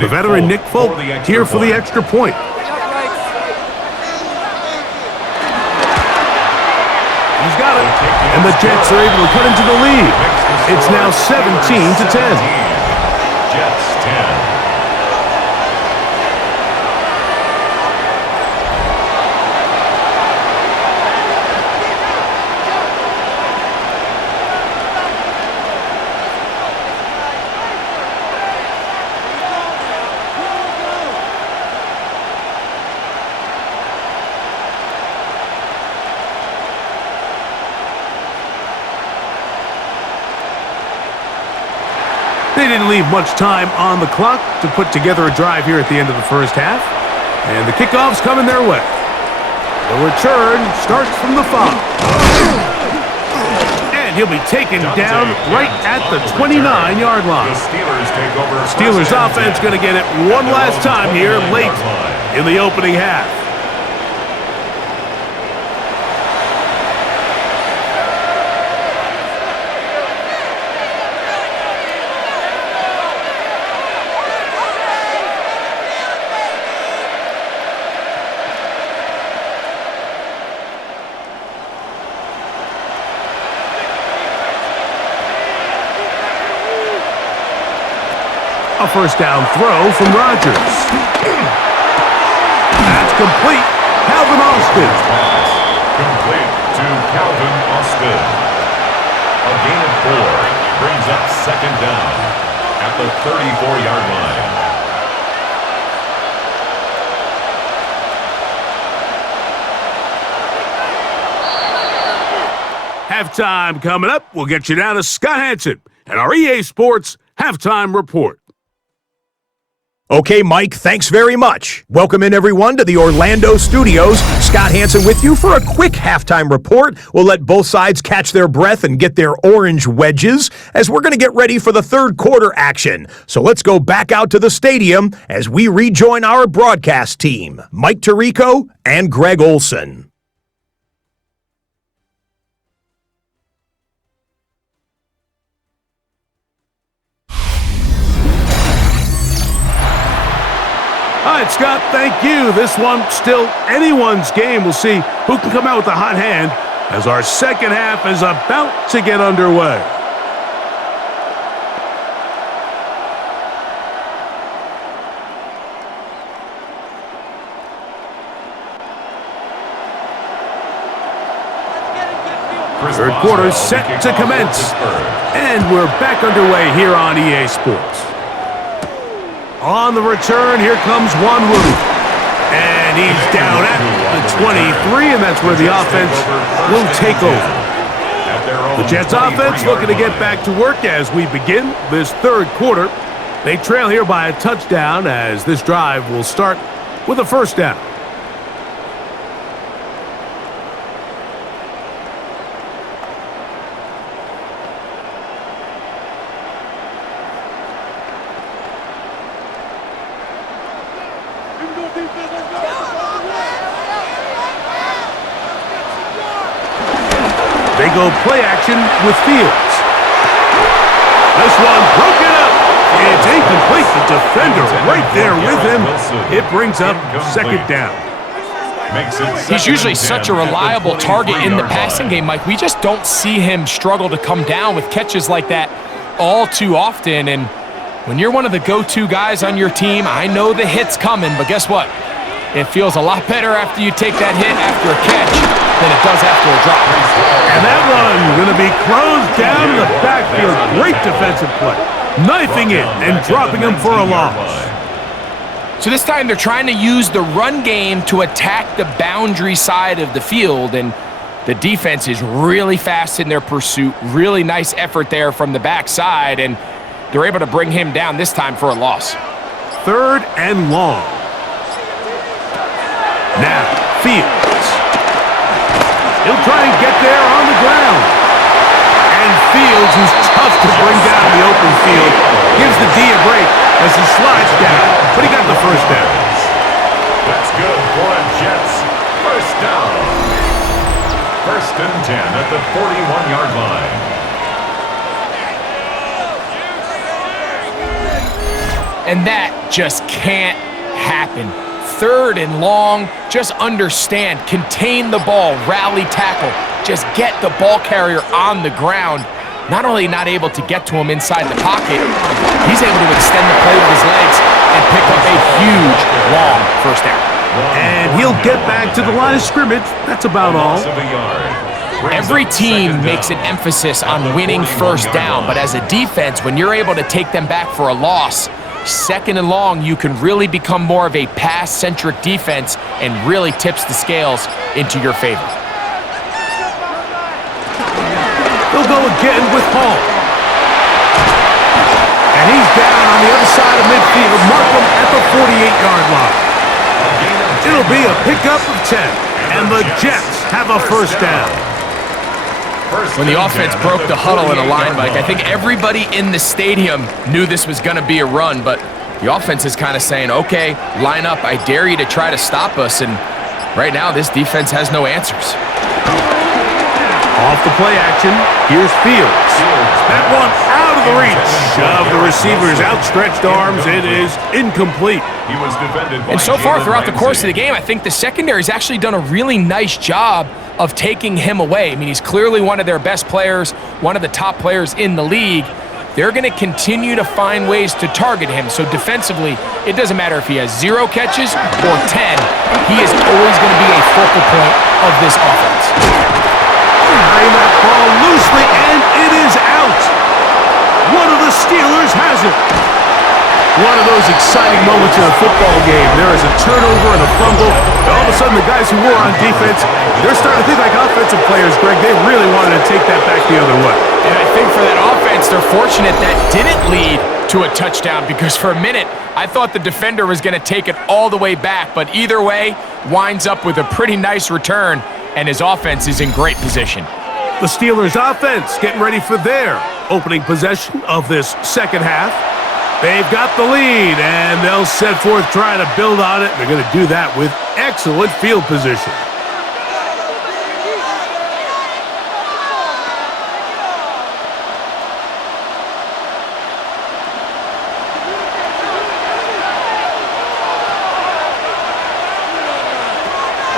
The veteran Nick Folk here for the extra point. He's got it. And the Jets are able to cut into the lead. It's now 17-10. Jets 10. They didn't leave much time on the clock to put together a drive here at the end of the first half. And the kickoff's coming their way. The return starts from the 5. And he'll be taken down right at the 29-yard line. Steelers offense going to get it one last time here late in the opening half. A first down throw from Rodgers. That's complete. Calvin Austin. Complete to Calvin Austin. A gain of 4 brings up 2nd down at the 34-yard line. Halftime coming up. We'll get you down to Scott Hansen and our EA Sports Halftime Report. Okay, Mike, thanks very much. Welcome in, everyone, to the Orlando studios. Scott Hansen with you for a quick halftime report. We'll let both sides catch their breath and get their orange wedges as we're going to get ready for the third quarter action. So let's go back out to the stadium as we rejoin our broadcast team, Mike Tirico and Greg Olson. All right, Scott, thank you. This one still anyone's game. We'll see who can come out with the hot hand as our second half is about to get underway. Third quarter set to commence. And we're back underway here on EA Sports. On the return, here comes Wanwu. And he's down at the 23, and that's where the offense will take over. The Jets offense looking to get back to work as we begin this third quarter. They trail here by a touchdown as this drive will start with a first down. They go play action with Fields. This one broken up. It's incomplete. The defender right there with him. It brings up second down. He's usually such a reliable target in the passing game, Mike. We just don't see him struggle to come down with catches like that all too often. And when you're one of the go-to guys on your team, I know the hit's coming, but guess what? It feels a lot better after you take that hit after a catch than it does after a drop. And that run going to be closed down in the backfield. Great defensive play. Knifing it and dropping him for a loss. So this time they're trying to use the run game to attack the boundary side of the field, and the defense is really fast in their pursuit. Really nice effort there from the backside, and they're able to bring him down this time for a loss. Third and long. Now, Fields. He'll try and get there on the ground. And Fields, who's tough to bring down the open field, gives the D a break as he slides down. But he got the first down. That's good for the Jets. First down. First and 10 at the 41-yard line. And that just can't happen. Third and long, just understand, contain the ball, rally tackle, just get the ball carrier on the ground. Not only not able to get to him inside the pocket, he's able to extend the play with his legs and pick up a huge, long first down. And he'll get back to the line of scrimmage. That's about all. Every team makes an emphasis on winning first down, but as a defense, when you're able to take them back for a loss, second and long, you can really become more of a pass-centric defense and really tips the scales into your favor. They'll go again with Hall. And he's down on the other side of midfield. Mark him at the 48-yard line. It'll be a pickup of 10, and the Jets have a first down. When the offense broke the huddle in a line, Mike, I think everybody in the stadium knew this was going to be a run, but the offense is kind of saying, okay, line up, I dare you to try to stop us, and right now this defense has no answers. Off the play action, here's Fields. That one out of the reach of the receiver's outstretched arms. It is incomplete. He was defended by and so far throughout the course of the Ramsey. game, I think the secondary's actually done a really nice job of taking him away. I mean, he's clearly one of their best players, one of the top players in the league. They're going to continue to find ways to target him. So defensively, it doesn't matter if he has 0 catches or 10. He is always going to be a focal point of this offense. Carrying that ball loosely, and it is out. One of the Steelers has it. One of those exciting moments in a football game. There is a turnover and a fumble. And all of a sudden, the guys who were on defense, they're starting to think like offensive players, Greg. They really wanted to take that back the other way. And I think for that offense, they're fortunate that didn't lead to a touchdown, because for a minute, I thought the defender was going to take it all the way back. But either way, winds up with a pretty nice return, and his offense is in great position. The Steelers offense getting ready for their opening possession of this second half. They've got the lead, and they'll set forth trying to build on it. They're going to do that with excellent field position.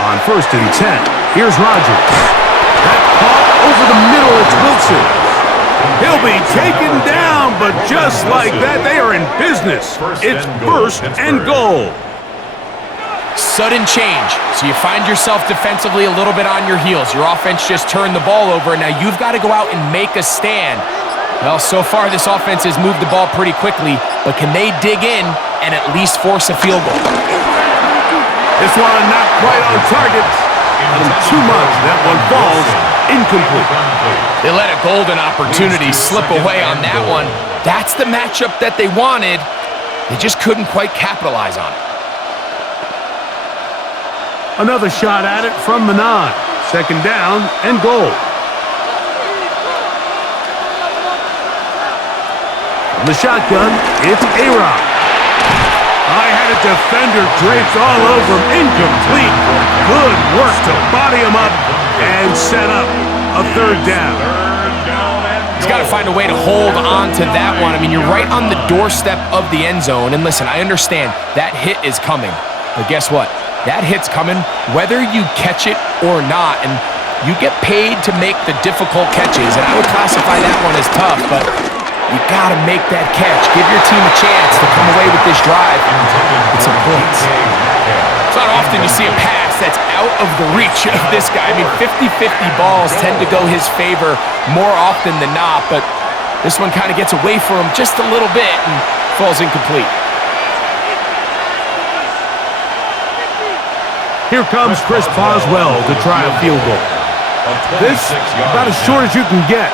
On 1st and 10, here's Rodgers. That caught over the middle, it's Wilson. He'll be taken down, but just like that, they are in business. It's 1st and goal. Sudden change. So you find yourself defensively a little bit on your heels. Your offense just turned the ball over, and now you've got to go out and make a stand. Well, so far this offense has moved the ball pretty quickly, but can they dig in and at least force a field goal? This one not quite on target. Too much. That one falls incomplete. They let a golden opportunity slip away on that one. That's the matchup that they wanted. They just couldn't quite capitalize on it. Another shot at it from the 9. 2nd down and goal. From the shotgun, it's A-Rod. I had a defender draped all over him. Incomplete. Good work to body him up and set up a 3rd down. He's got to find a way to hold on to that one. I mean, you're right on the doorstep of the end zone. And listen, I understand that hit is coming. But guess what? That hit's coming whether you catch it or not. And you get paid to make the difficult catches. And I would classify that one as tough, but you got to make that catch. Give your team a chance to come away with this drive with some points. It's not often you see a pass that's out of the reach of this guy. I mean, 50-50 balls tend to go his favor more often than not, but this one kind of gets away from him just a little bit and falls incomplete. Here comes Chris Boswell to try a field goal. This about as short as you can get.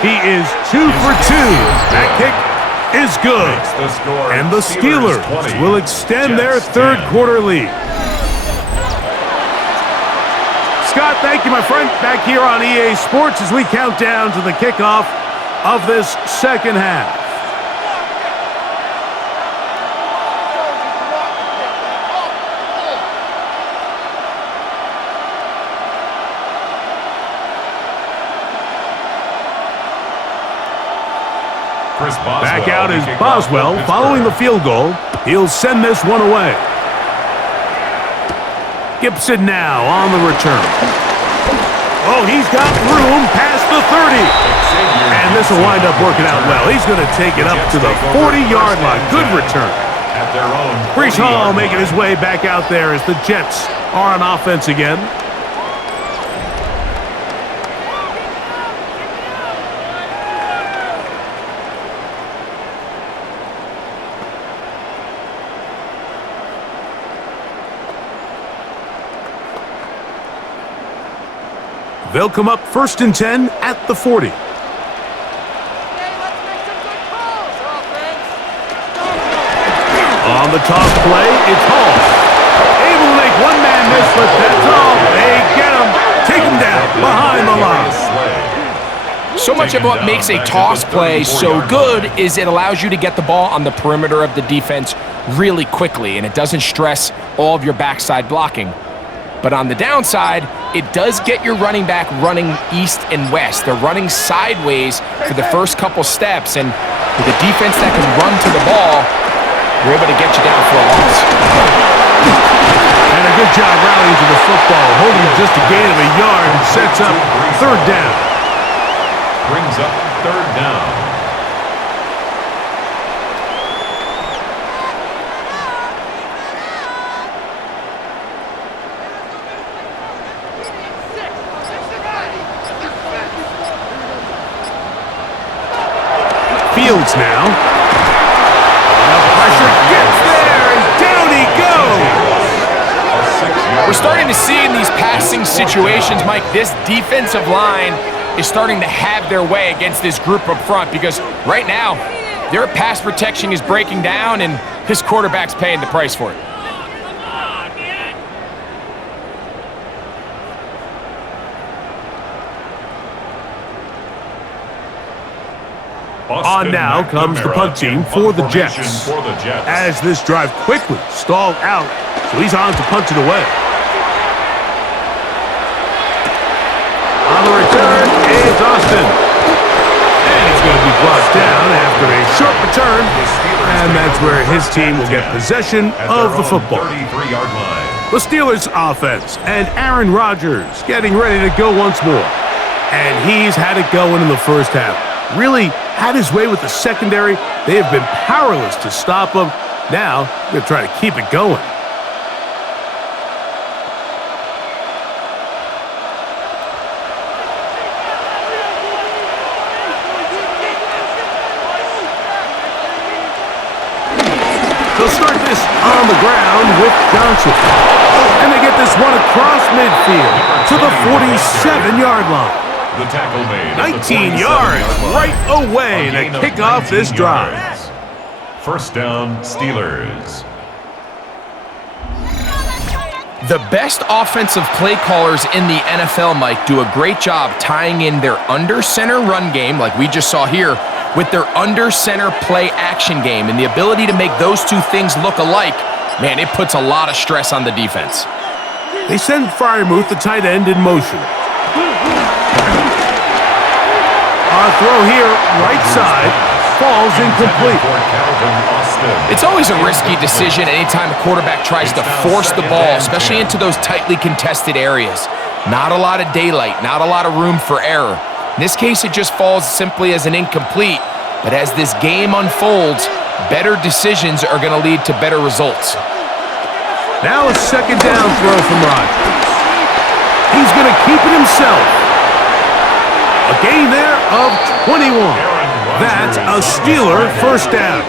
He is 2 for 2. That kick is good. And the Steelers will extend their 3rd quarter lead. Scott, thank you, my friend. Back here on EA Sports as we count down to the kickoff of this second half. Back out is Boswell following the field goal. He'll send this one away. Gibson now on the return. Oh, he's got room past the 30. And this will wind up working out well. He's going to take it up to the 40-yard line. Good return. Breece Hall making his way back out there as the Jets are on offense again. They'll come up 1st and 10 at the 40. On the toss play, it's Hall. Able to make one man miss, but that's all. They get him. Take him down behind the line. So much of what makes a toss play so good is it allows you to get the ball on the perimeter of the defense really quickly, and it doesn't stress all of your backside blocking. But on the downside, it does get your running back running east and west. They're running sideways for the first couple steps, and with a defense that can run to the ball, they're able to get you down for a loss. And a good job rallying to the football, holding just a gain of a yard and sets up 3rd down. Brings up 3rd down. Fields now. The pressure gets there, and down he goes. We're starting to see in these passing situations, Mike, this defensive line is starting to have their way against this group up front because right now, their pass protection is breaking down, and this quarterback's paying the price for it. On now comes the punt team for the Jets. As this drive quickly stalled out, so he's on to punt it away. On the return is Austin. And he's going to be brought down after a short return. And that's where his team will get possession of the football. The Steelers offense and Aaron Rodgers getting ready to go once more. And he's had it going in the first half. Really had his way with the secondary. They have been powerless to stop him. Now, they're trying to keep it going. They'll start this on the ground with Johnson. And they get this one across midfield to the 47-yard line. The tackle made 19 yards right away to kick off this drive. First down, Steelers. The best offensive play callers in the NFL, Mike, do a great job tying in their under-center run game, like we just saw here, with their under-center play action game. And the ability to make those two things look alike, man, it puts a lot of stress on the defense. They send Freiermuth, the tight end, in motion. Our throw here, right side, falls incomplete. It's always a risky decision anytime a quarterback tries to force the ball, especially into those tightly contested areas. Not a lot of daylight, not a lot of room for error. In this case, it just falls simply as an incomplete. But as this game unfolds, better decisions are going to lead to better results. Now a second down throw from Rodgers. He's going to keep it himself. A gain there of 21. That's a Steeler first down.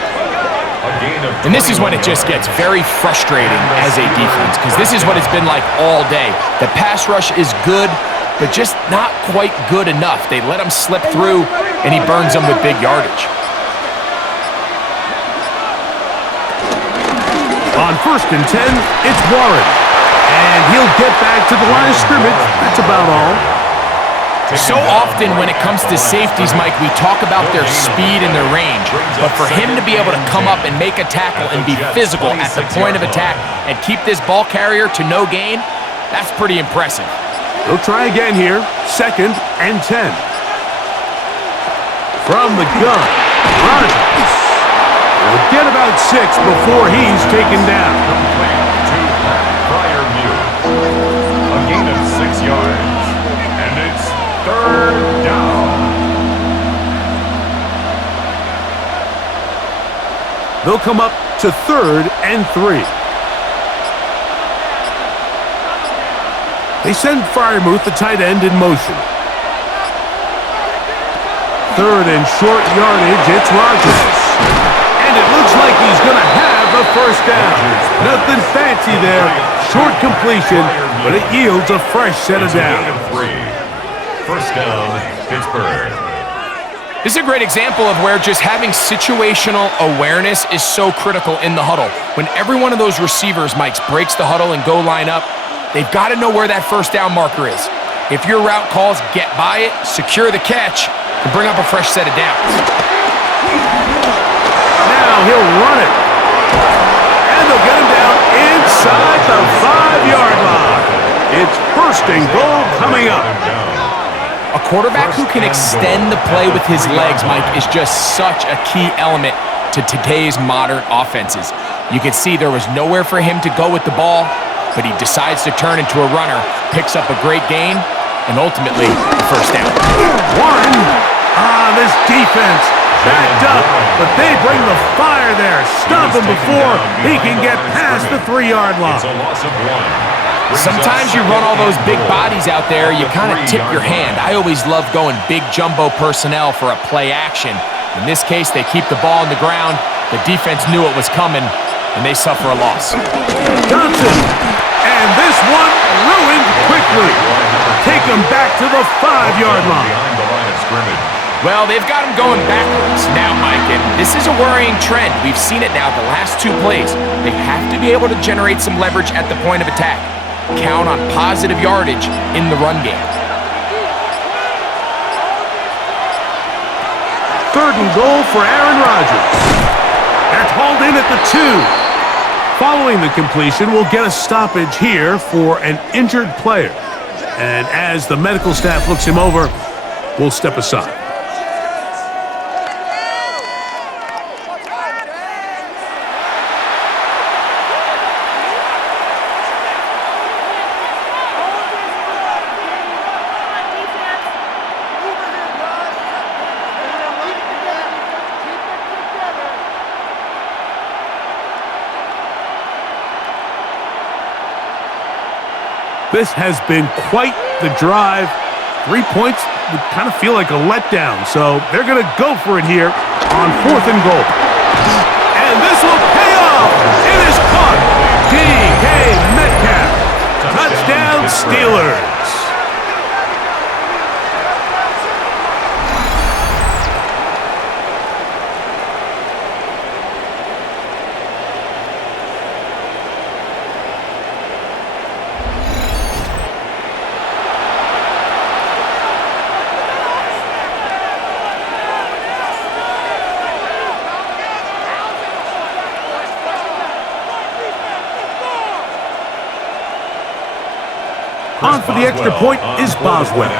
And this is when it just gets very frustrating as a defense, because this is what it's been like all day. The pass rush is good, but just not quite good enough. They let him slip through, and he burns them with big yardage. On 1st and 10, it's Warren. And he'll get back to the line of scrimmage. That's about all. So often when it comes to safeties, Mike, we talk about their speed and their range. But for him to be able to come up and make a tackle and be physical at the point of attack and keep this ball carrier to no gain, that's pretty impressive. He'll try again here. 2nd and 10. From the gun, Rodgers will get about 6 before he's taken down. A gain of 6 yards. And it's 3rd down. They'll come up to 3rd and 3. They send Freiermuth, the tight end, in motion. 3rd and short yardage, it's Rodgers. And it looks like he's going to have a first down. Nothing fancy there. Short completion, but it yields a fresh set of downs. First down, Pittsburgh. This is a great example of where just having situational awareness is so critical in the huddle. When every one of those receivers, Mike, breaks the huddle and go line up, they've got to know where that first down marker is. If your route calls, get by it, secure the catch, and bring up a fresh set of downs. Now he'll run it. And they'll get him down inside the 5-yard line. It's 1st and goal coming up. A quarterback who can extend the play with his legs, Mike, is just such a key element to today's modern offenses. You can see there was nowhere for him to go with the ball, but he decides to turn into a runner, picks up a great gain, and ultimately the first down. This defense backed up, but they bring the fire there. Stop him before he can get past the 3-yard line. It's a loss of 1. Sometimes you run all those big bodies out there, you kind of tip your hand. I always love going big jumbo personnel for a play action. In this case, they keep the ball on the ground. The defense knew it was coming, and they suffer a loss. Johnson, and this one ruined quickly. Take them back to the 5-yard line. Behind the line of scrimmage. Well, they've got him going backwards now, Mike, and this is a worrying trend. We've seen it now the last 2 plays. They have to be able to generate some leverage at the point of attack. Count on positive yardage in the run game. 3rd and goal for Aaron Rodgers. That's hauled in at the 2. Following the completion, we'll get a stoppage here for an injured player. And as the medical staff looks him over, we'll step aside. This has been quite the drive. 3 points would kind of feel like a letdown, so they're going to go for it here on 4th and goal. And this will pay off. It is caught. DK Metcalf. Touchdown, Steelers. On for the extra point is Boswell.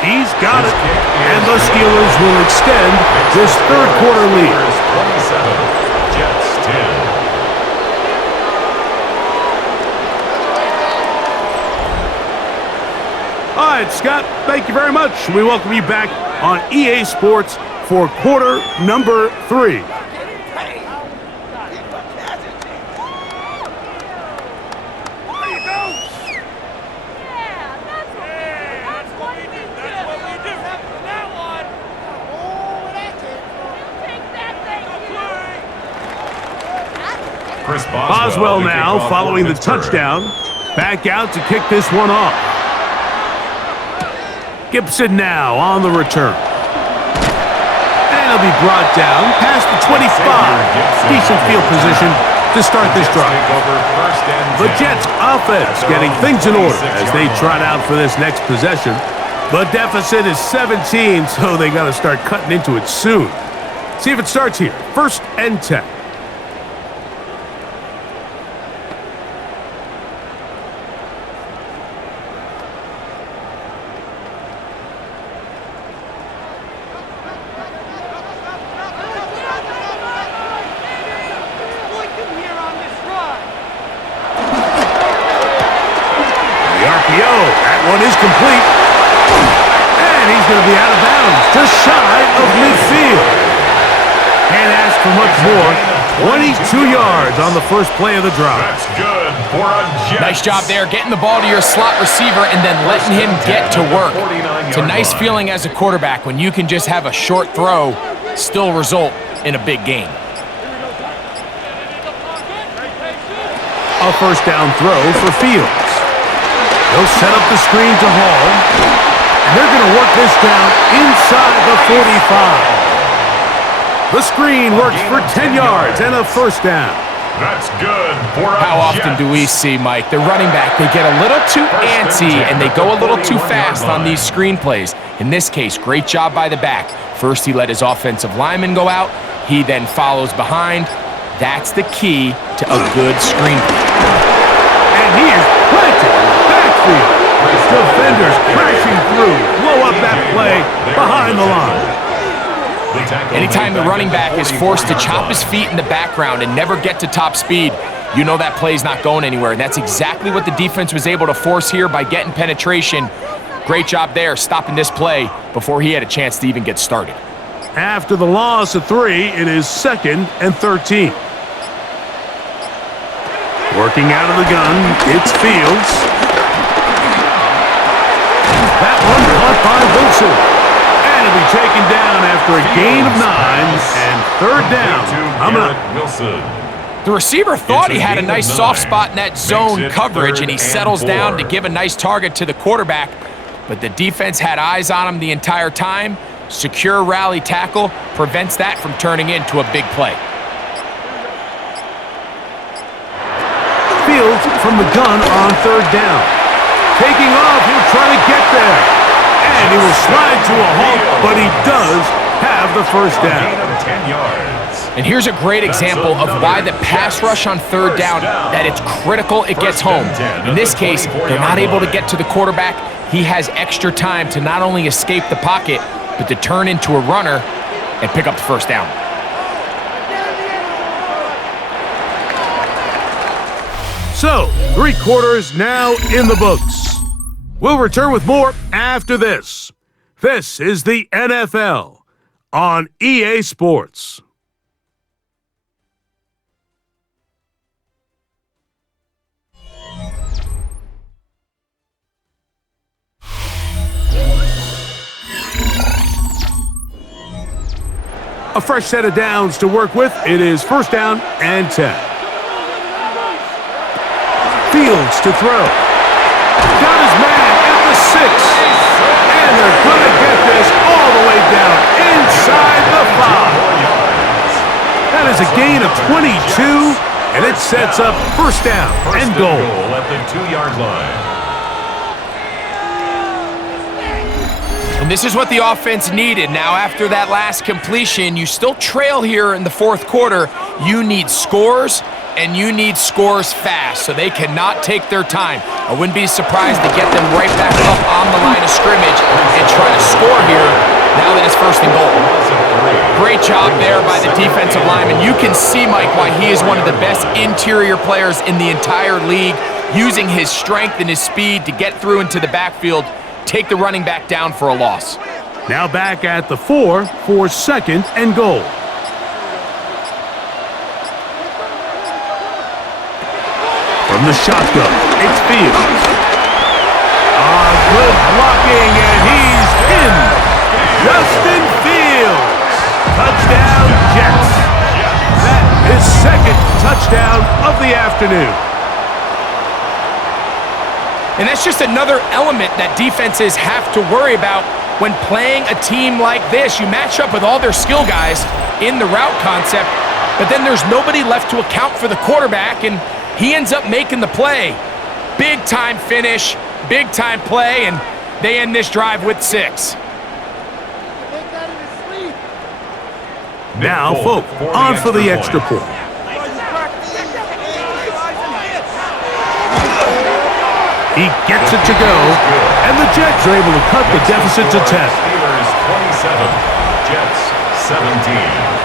He's got it, and the Steelers will extend this 3rd quarter lead. 27, Jets 10. All right, Scott, thank you very much. We welcome you back on EA Sports for quarter number 3. Boswell now following the touchdown. Back out to kick this one off. Gibson now on the return. And he'll be brought down past the 25. Decent field position to start this drive. The Jets offense getting things in order as they trot out for this next possession. The deficit is 17, so they got to start cutting into it soon. See if it starts here. 1st and 10. That one is complete. And he's going to be out of bounds, just shy of midfield. Can't ask for much more. 22 yards on the first play of the drive. That's good for a Jets. Nice job there, getting the ball to your slot receiver and then letting him get to work. It's a nice feeling as a quarterback when you can just have a short throw still result in a big game. A 1st down throw for Fields. They'll set up the screen to Hall. And they're going to work this down inside the 45. The screen works for 10 yards and a 1st down. That's good for a How often do we see, Mike, the running back, they get a little too antsy and they go a little too fast on these screen plays. In this case, great job by the back. First, he let his offensive lineman go out. He then follows behind. That's the key to a good screen play. And he is planted. Defenders crashing through, blow up that play behind the line. Anytime the running back is forced to chop his feet in the background and never get to top speed, you know that play's not going anywhere. And that's exactly what the defense was able to force here by getting penetration. Great job there, stopping this play before he had a chance to even get started. After the loss of 3, it is 2nd and 13. Working out of the gun, it's Fields. Back will be taken down after a gain of 9 and third down. Coming up. Wilson. The receiver thought he had a It's a nice gain of soft 9. spot in that Makes zone it coverage, and he 3rd settles and down to 4. give a nice target to the quarterback. But the defense had eyes on him the entire time. Secure rally tackle prevents that from turning into a big play. Fields from the gun on third down. Taking off, he'll try to get there. And he will slide to a halt, but he does have the first A down. gain of 10 yards. And here's a great example of why the pass rush on third down, that it's critical it gets home. In this case, they're not able to get to the quarterback. He has extra time to not only escape the pocket, but to turn into a runner and pick up the first down. So, 3 quarters now in the books. We'll return with more after this. This is the NFL on EA Sports. A fresh set of downs to work with. It is first down and 10. Fields to throw. Got his man at the 6. And they're going to get this all the way down inside the 5. That is a gain of 22, and it sets up first down and goal. At the 2-yard line. And this is what the offense needed. Now, after that last completion, you still trail here in the fourth quarter. You need scores, and you need scores fast, so they cannot take their time. I wouldn't be surprised to get them right back up on the line of scrimmage and try to score here now that it's first and goal. Great job there by the defensive lineman. You can see, Mike, why he is one of the best interior players in the entire league, using his strength and his speed to get through into the backfield, take the running back down for a loss. Now back at the 4 for second and goal. From the shotgun, it's Fields. Good blocking, and he's in. Justin Fields. Touchdown, Jets. That is second touchdown of the afternoon. And that's just another element that defenses have to worry about when playing a team like this. You match up with all their skill guys in the route concept, but then there's nobody left to account for the quarterback, and he ends up making the play. Big-time finish, big-time play, and they end this drive with 6. Now, Folk on for the extra point. He gets it to go, and the Jets are able to cut the deficit to 10. Steelers 27, Jets 17.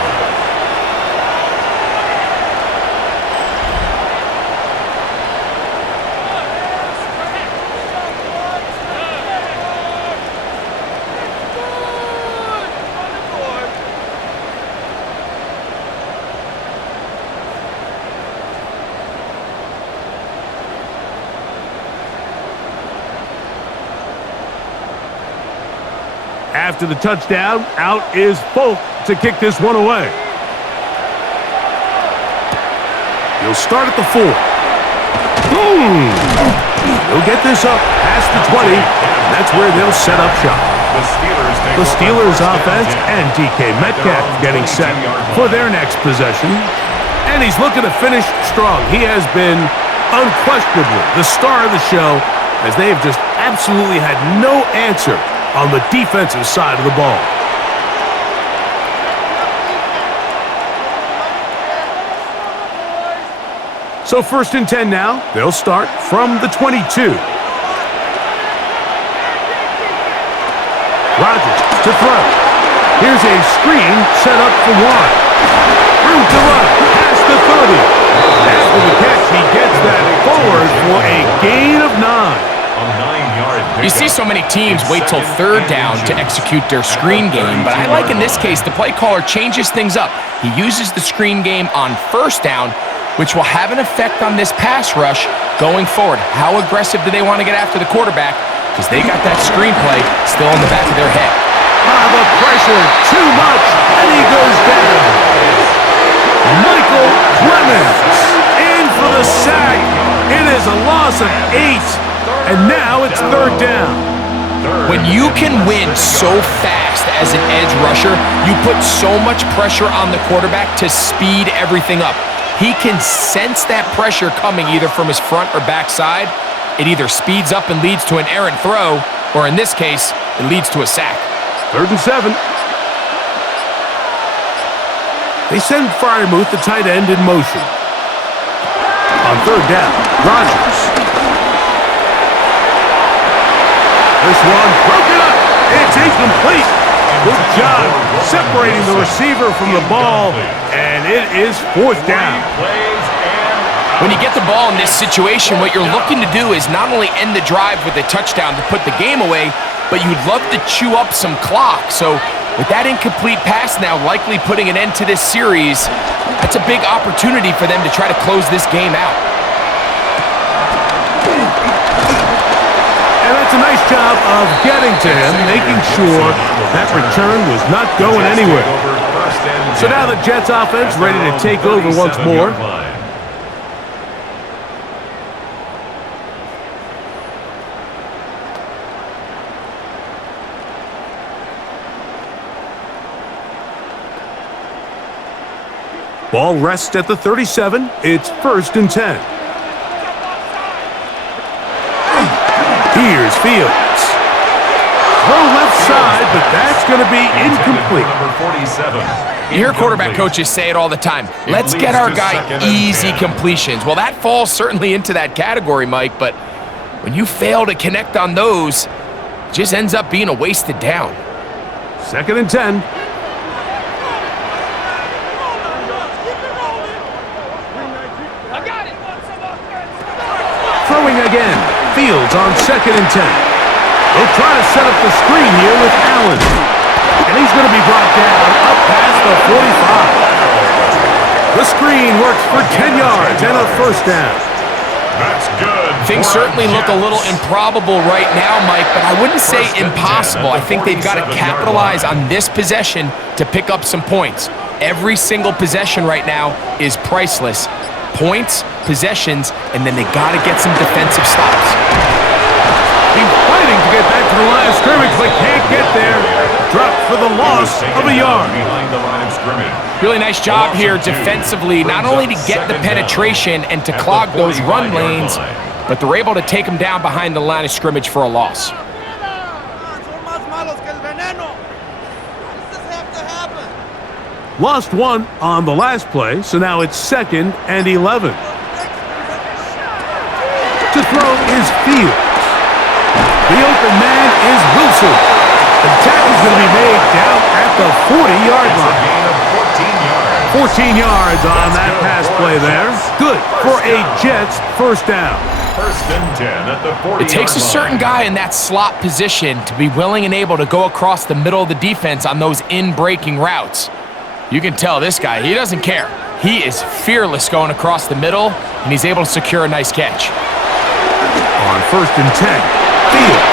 After the touchdown, out is Folk to kick this one away. He'll start at the 4. He'll get this up past the 20, and that's where they'll set up shop. The Steelers offense and DK Metcalf getting set for their next possession. And he's looking to finish strong. He has been unquestionably the star of the show, as they have just absolutely had no answer on the defensive side of the ball. So first and 10 now. They'll start from the 22. Rodgers to throw. Here's a screen set up for one. Room to run past the 30. After the catch, he gets that forward for a gain of 9. You see so many teams wait till third down to execute their screen game, but I like in this case the play caller changes things up. He uses the screen game on first down, which will have an effect on this pass rush going forward. How aggressive do they want to get after the quarterback? Because they got that screen play still in the back of their head. the pressure, too much, and he goes down. Michael Clemens in for the sack. It is a loss of 8, and now it's third down. When you can win so fast as an edge rusher, you put so much pressure on the quarterback to speed everything up. He can sense that pressure coming either from his front or back side. It either speeds up and leads to an errant throw, or in this case, it leads to a sack. 3rd and 7. They send Freiermuth, the tight end, in motion. On 3rd down, Rodgers. This one broken up. It's incomplete. Good job separating the receiver from the ball, and it is 4th down. When you get the ball in this situation, what you're looking to do is not only end the drive with a touchdown to put the game away, but you'd love to chew up some clock. So with that incomplete pass now likely putting an end to this series, that's a big opportunity for them to try to close this game out. And that's a nice job of getting to him, making sure that return was not going anywhere. So now the Jets offense ready to take over once more. Ball rests at the 37. It's 1st and 10. Here's Fields. Throw left side, but that's going to be incomplete. You hear quarterback coaches say it all the time. Let's get our guy easy completions. Well, that falls certainly into that category, Mike, but when you fail to connect on those, it just ends up being a wasted down. 2nd and 10. Throwing again. Fields on 2nd and 10. They'll try to set up the screen here with Allen. And he's going to be brought down up past the 45. The screen works for 10 yards and a 1st down. That's good. Things certainly look a little improbable right now, Mike, but I wouldn't say impossible. I think they've got to capitalize on this possession to pick up some points. Every single possession right now is priceless. Points, possessions, and then they got to get some defensive stops. He's fighting to get back to the line of scrimmage, but can't get there. Dropped for the loss of a yard. Behind the line of scrimmage. Really nice job here defensively, not only to get the penetration and to clog those run lanes, but they're able to take them down behind the line of scrimmage for a loss. Lost 1 on the last play, so now it's 2nd and 11. To throw is Fields. The open man is Wilson. The tackle's going to be made down at the 40-yard line. Gain of 14 14 yards. yards on that pass play there. Good for a Jets 1st down. 1st and 10 at the 40-yard line. It takes a certain guy in that slot position to be willing and able to go across the middle of the defense on those in-breaking routes. You can tell this guy, he doesn't care. He is fearless going across the middle, and he's able to secure a nice catch. On 1st and 10, Fields.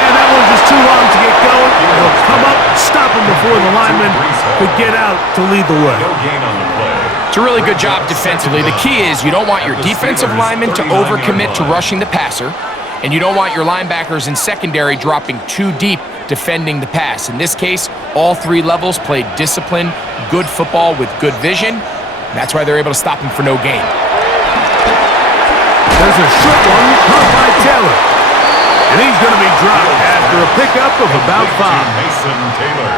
And that one's just too long to get going. He'll come up, stop him before the lineman could get out to lead the way. No gain on the play. It's a really good job defensively. The key is you don't want your defensive linemen to overcommit to rushing the passer, and you don't want your linebackers in secondary dropping too deep defending the pass. In this case, all 3 levels played disciplined, good football with good vision. That's why they're able to stop him for no gain. There's a short one caught by Taylor. And he's going to be dropped after a pickup of about 5. Mason Taylor.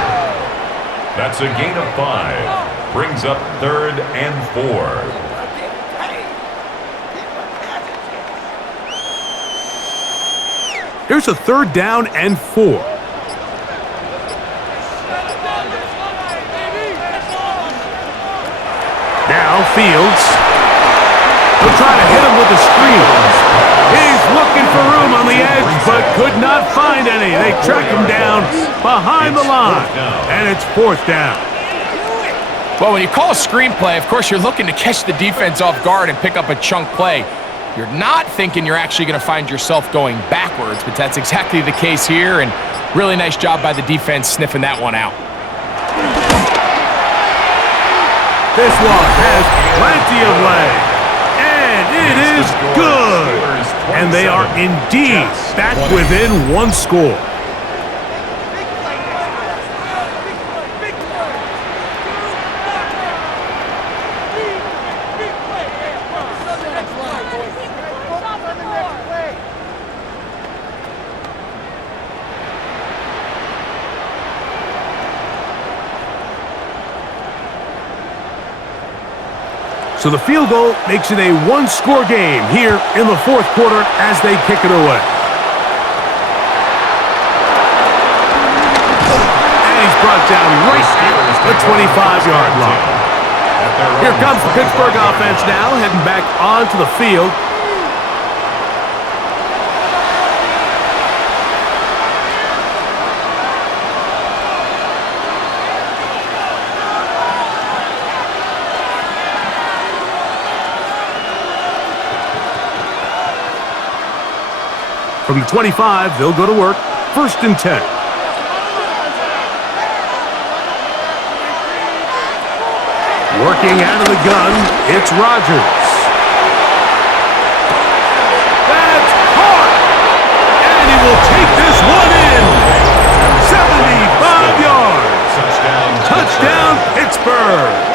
That's a gain of 5. Brings up 3rd and 4. Here's a 3rd down and 4. Now Fields. They'll try to hit him with the screen. He's looking for room on the edge, but could not find any. They track him down behind the line, and it's 4th down. Well, when you call a screen play, of course, you're looking to catch the defense off guard and pick up a chunk play. You're not thinking you're actually going to find yourself going backwards, but that's exactly the case here, and really nice job by the defense sniffing that one out. This one has plenty of leg, and it is good. And they are indeed back within one score. So the field goal makes it a one-score game here in the fourth quarter as they kick it away. And he's brought down right at the 25-yard line. Here comes the Pittsburgh offense now, heading back onto the field. From the 25, they'll go to work. 1st and 10. Working out of the gun, it's Rodgers. That's hard! And he will take this one in. 75 yards. Touchdown, Pittsburgh.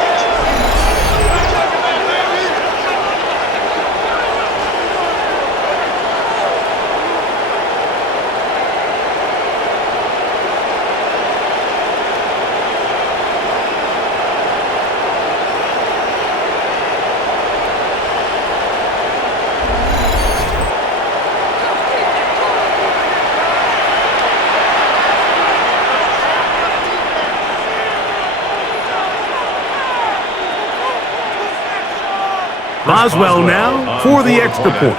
Boswell now for the extra point.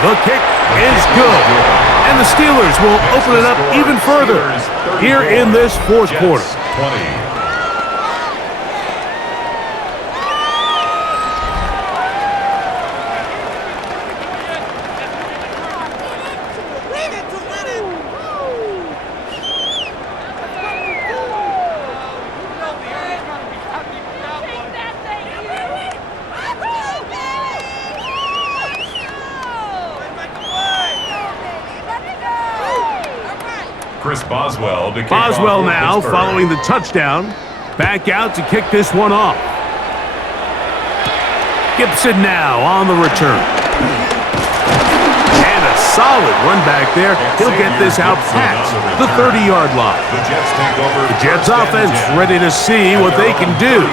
The kick is good. And the Steelers will open it up even further here in this fourth quarter. 20. Boswell now following the touchdown. Back out to kick this one off. Gibson now on the return. And a solid run back there. He'll get this out past the 30-yard line. The Jets offense ready to see what they can do.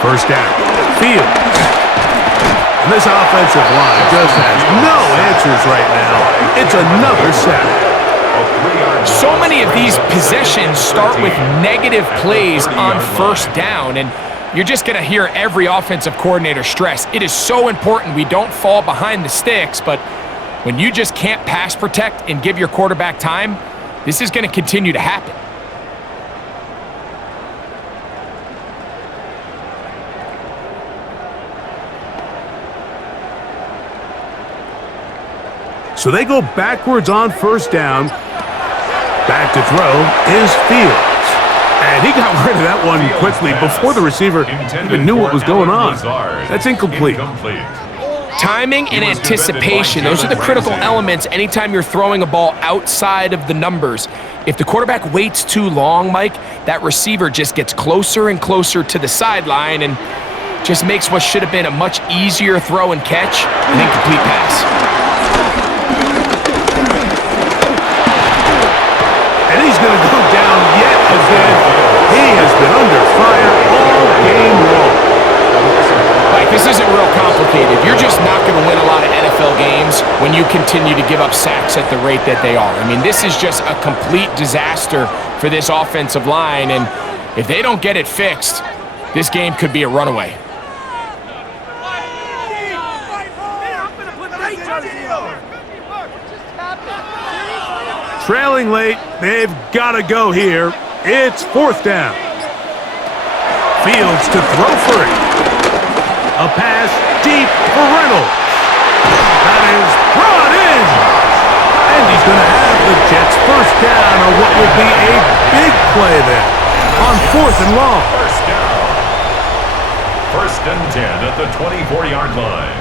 First down. Fields. And this offensive line just has no answers right now. It's another sack. So many of these possessions start with negative plays on first down, and you're just going to hear every offensive coordinator stress. It is so important we don't fall behind the sticks, but when you just can't pass protect and give your quarterback time, this is going to continue to happen. So they go backwards on first down. Back to throw is Fields. And he got rid of that one quickly before the receiver even knew what was going on. That's incomplete. Timing and anticipation, those are the critical elements anytime you're throwing a ball outside of the numbers. If the quarterback waits too long, Mike, that receiver just gets closer and closer to the sideline and just makes what should have been a much easier throw and catch an incomplete pass. And he's going to go down yet again. He has been under fire all game long. Mike, this isn't real complicated. You're just not going to win a lot of NFL games when continue to give up sacks at the rate that they are. I mean, this is just a complete disaster for this offensive line, and if they don't get it fixed, this game could be a runaway. Trailing late, they've got to go here. It's 4th down. Fields to throw for it. A pass deep for Reynolds. That is brought in. And he's going to have the Jets' first down on what will be a big play there on 4th and long. First down. 1st and 10 at the 24-yard line.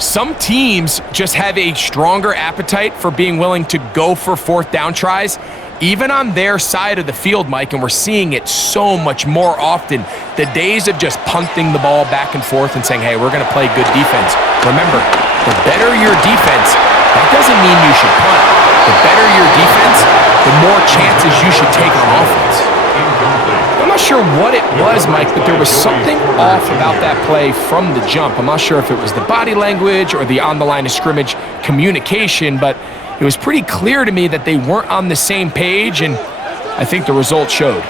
Some teams just have a stronger appetite for being willing to go for 4th down tries, even on their side of the field, Mike, and we're seeing it so much more often. The days of just punting the ball back and forth and saying, hey, we're going to play good defense. Remember, the better your defense, that doesn't mean you should punt. The better your defense, the more chances you should take on offense. I'm not sure what it was, Mike, but there was something off about that play from the jump. I'm not sure if it was the body language or the on-the-line of scrimmage communication, but it was pretty clear to me that they weren't on the same page, and I think the result showed.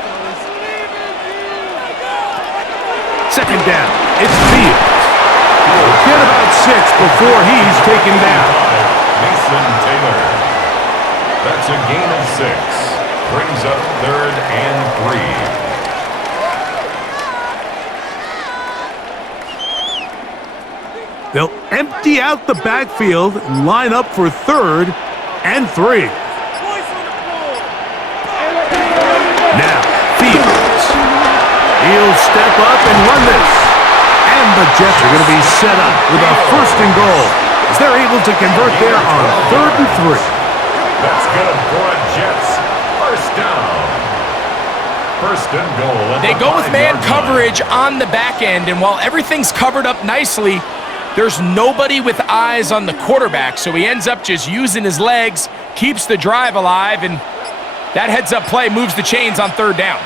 2nd down. It's Fields. Get about 6 before he's taken down. Mason Taylor. That's a gain of 6. Brings up 3rd and 3. They'll empty out the backfield and line up for 3rd and 3. Now, Fields. He'll step up and run this. And the Jets are going to be set up with a 1st and goal as they're able to convert there on 3rd and 3. That's good for a Jets. 1st down. 1st and goal. They go with man coverage on the back end, and while everything's covered up nicely, there's nobody with eyes on the quarterback, so he ends up just using his legs, keeps the drive alive, and that heads-up play moves the chains on 3rd down.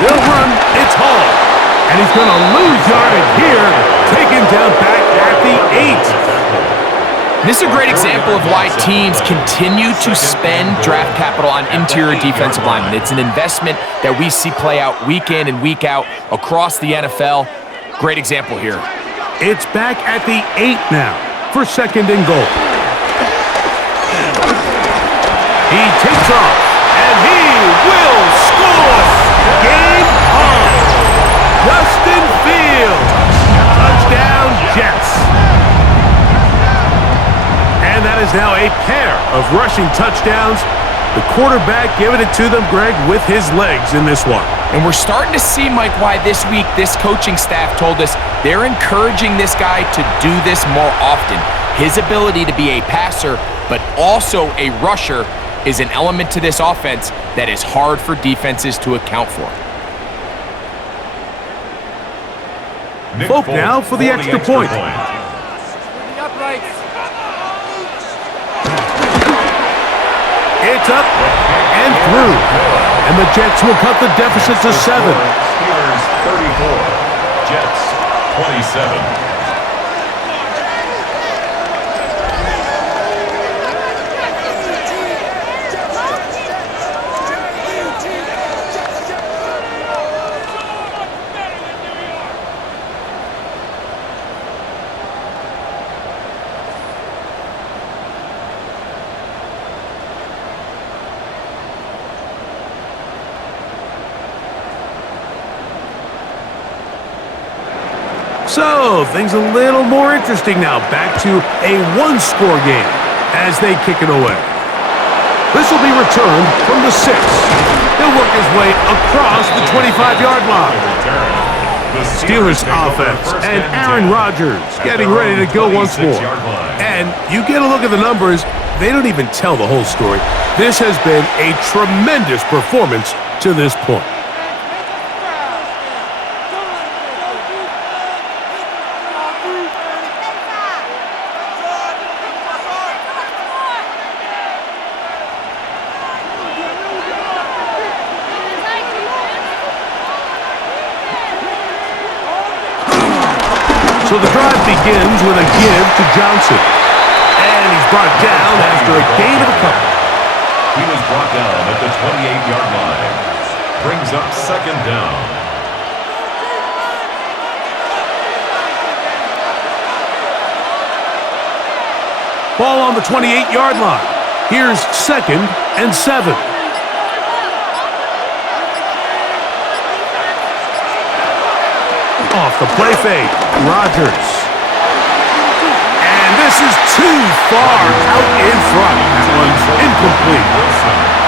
They'll run. It's Hall. And he's going to lose yardage here. Taken down back at the 8. This is a great example of why teams continue to spend draft capital on interior defensive linemen. It's an investment that we see play out week in and week out across the NFL. Great example here. It's back at the 8 now for 2nd and goal. He takes off, and he will score. Game on. Justin Fields. Touchdown, Jets. And that is now a pair of rushing touchdowns. The quarterback giving it to them, Greg, with his legs in this one. And we're starting to see, Mike, why this week this coaching staff told us they're encouraging this guy to do this more often. His ability to be a passer, but also a rusher, is an element to this offense that is hard for defenses to account for. Folk now for the extra point. It's up and through. And the Jets will cut the deficit to 7. Steelers 34. Jets 27. So, things a little more interesting now. Back to a one-score game as they kick it away. This will be returned from the 6. He'll work his way across the 25-yard line. Steelers offense and Aaron Rodgers getting ready to go once more. And you get a look at the numbers, they don't even tell the whole story. This has been a tremendous performance to this point. So the drive begins with a give to Johnson. And he's brought down after a gain of a couple. He was brought down at the 28-yard line. Brings up second down. Ball on the 28-yard line. Here's 2nd and 7. Off the play fake, Rodgers. And this is too far out in front. That one's incomplete.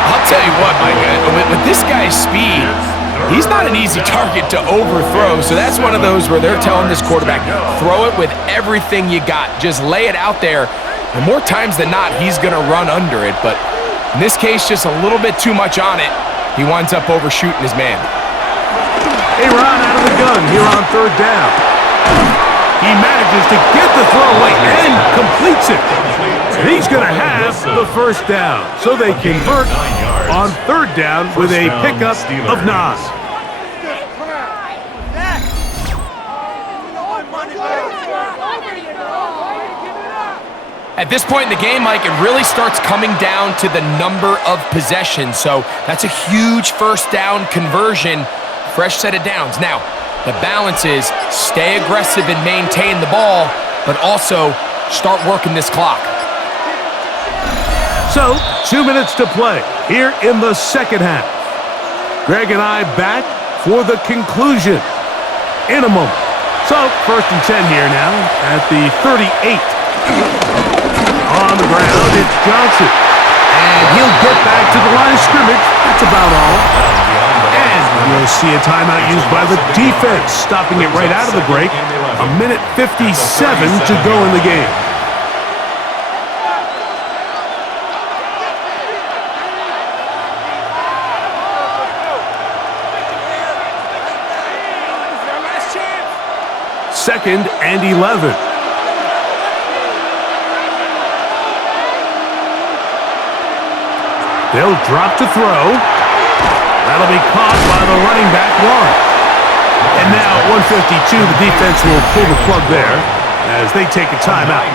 I'll tell you what, Mike, with this guy's speed, he's not an easy target to overthrow. So that's one of those where they're telling this quarterback, throw it with everything you got. Just lay it out there. And more times than not, he's going to run under it. But in this case, just a little bit too much on it. He winds up overshooting his man. A-Rod out of the gun here on 3rd down. He manages to get the throwaway and completes it. And he's going to have the 1st down. So they convert on 3rd down with a pickup of 9. At this point in the game, Mike, it really starts coming down to the number of possessions. So that's a huge 1st down conversion. Fresh set of downs. Now, the balance is stay aggressive and maintain the ball, but also start working this clock. So, 2 minutes to play here in the 2nd half. Greg and I back for the conclusion in a moment. So, 1st and 10 here now at the 38. On the ground, it's Johnson. And he'll get back to the line of scrimmage. That's about all. And we'll see a timeout used by the defense, stopping it right out of the break. A minute 57 to go in the game. Second and 11. They'll drop to throw. That'll be caught by the running back, Warren. And now at 152, the defense will pull the plug there as they take a timeout.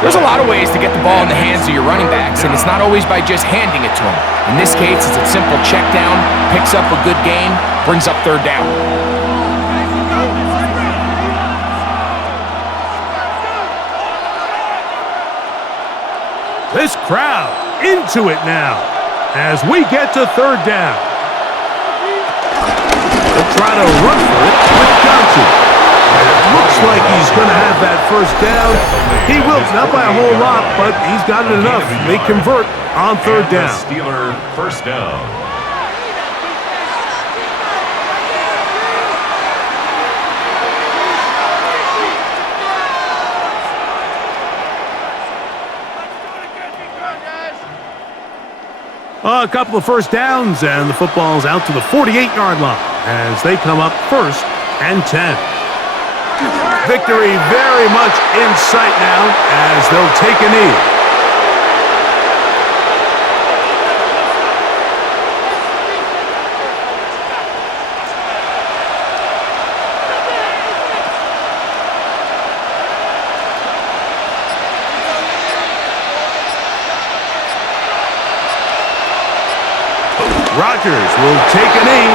There's a lot of ways to get the ball in the hands of your running backs, and it's not always by just handing it to them. In this case, it's a simple check down, picks up a good gain, brings up 3rd down. This crowd into it now as we get to 3rd down. They'll try to run for it with Johnson. And it looks like he's going to have that 1st down. He will, not by a whole lot, but he's got it enough. They convert on 3rd down. Steeler 1st down. A couple of 1st downs, and the football's out to the 48-yard line as they come up 1st and 10. Victory very much in sight now as they'll take a knee. Rodgers will take a knee,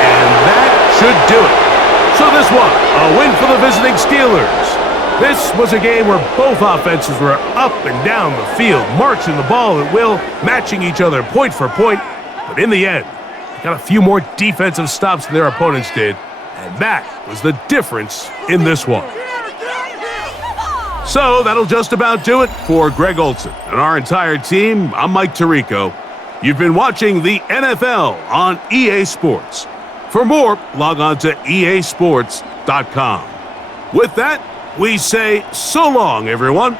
and that should do it. So this one, a win for the visiting Steelers. This was a game where both offenses were up and down the field, marching the ball at will, matching each other point for point. But in the end, they got a few more defensive stops than their opponents did, and that was the difference in this one. So that'll just about do it for Greg Olsen and our entire team. I'm Mike Tirico. You've been watching the NFL on EA Sports. For more, log on to easports.com. With that, we say so long, everyone.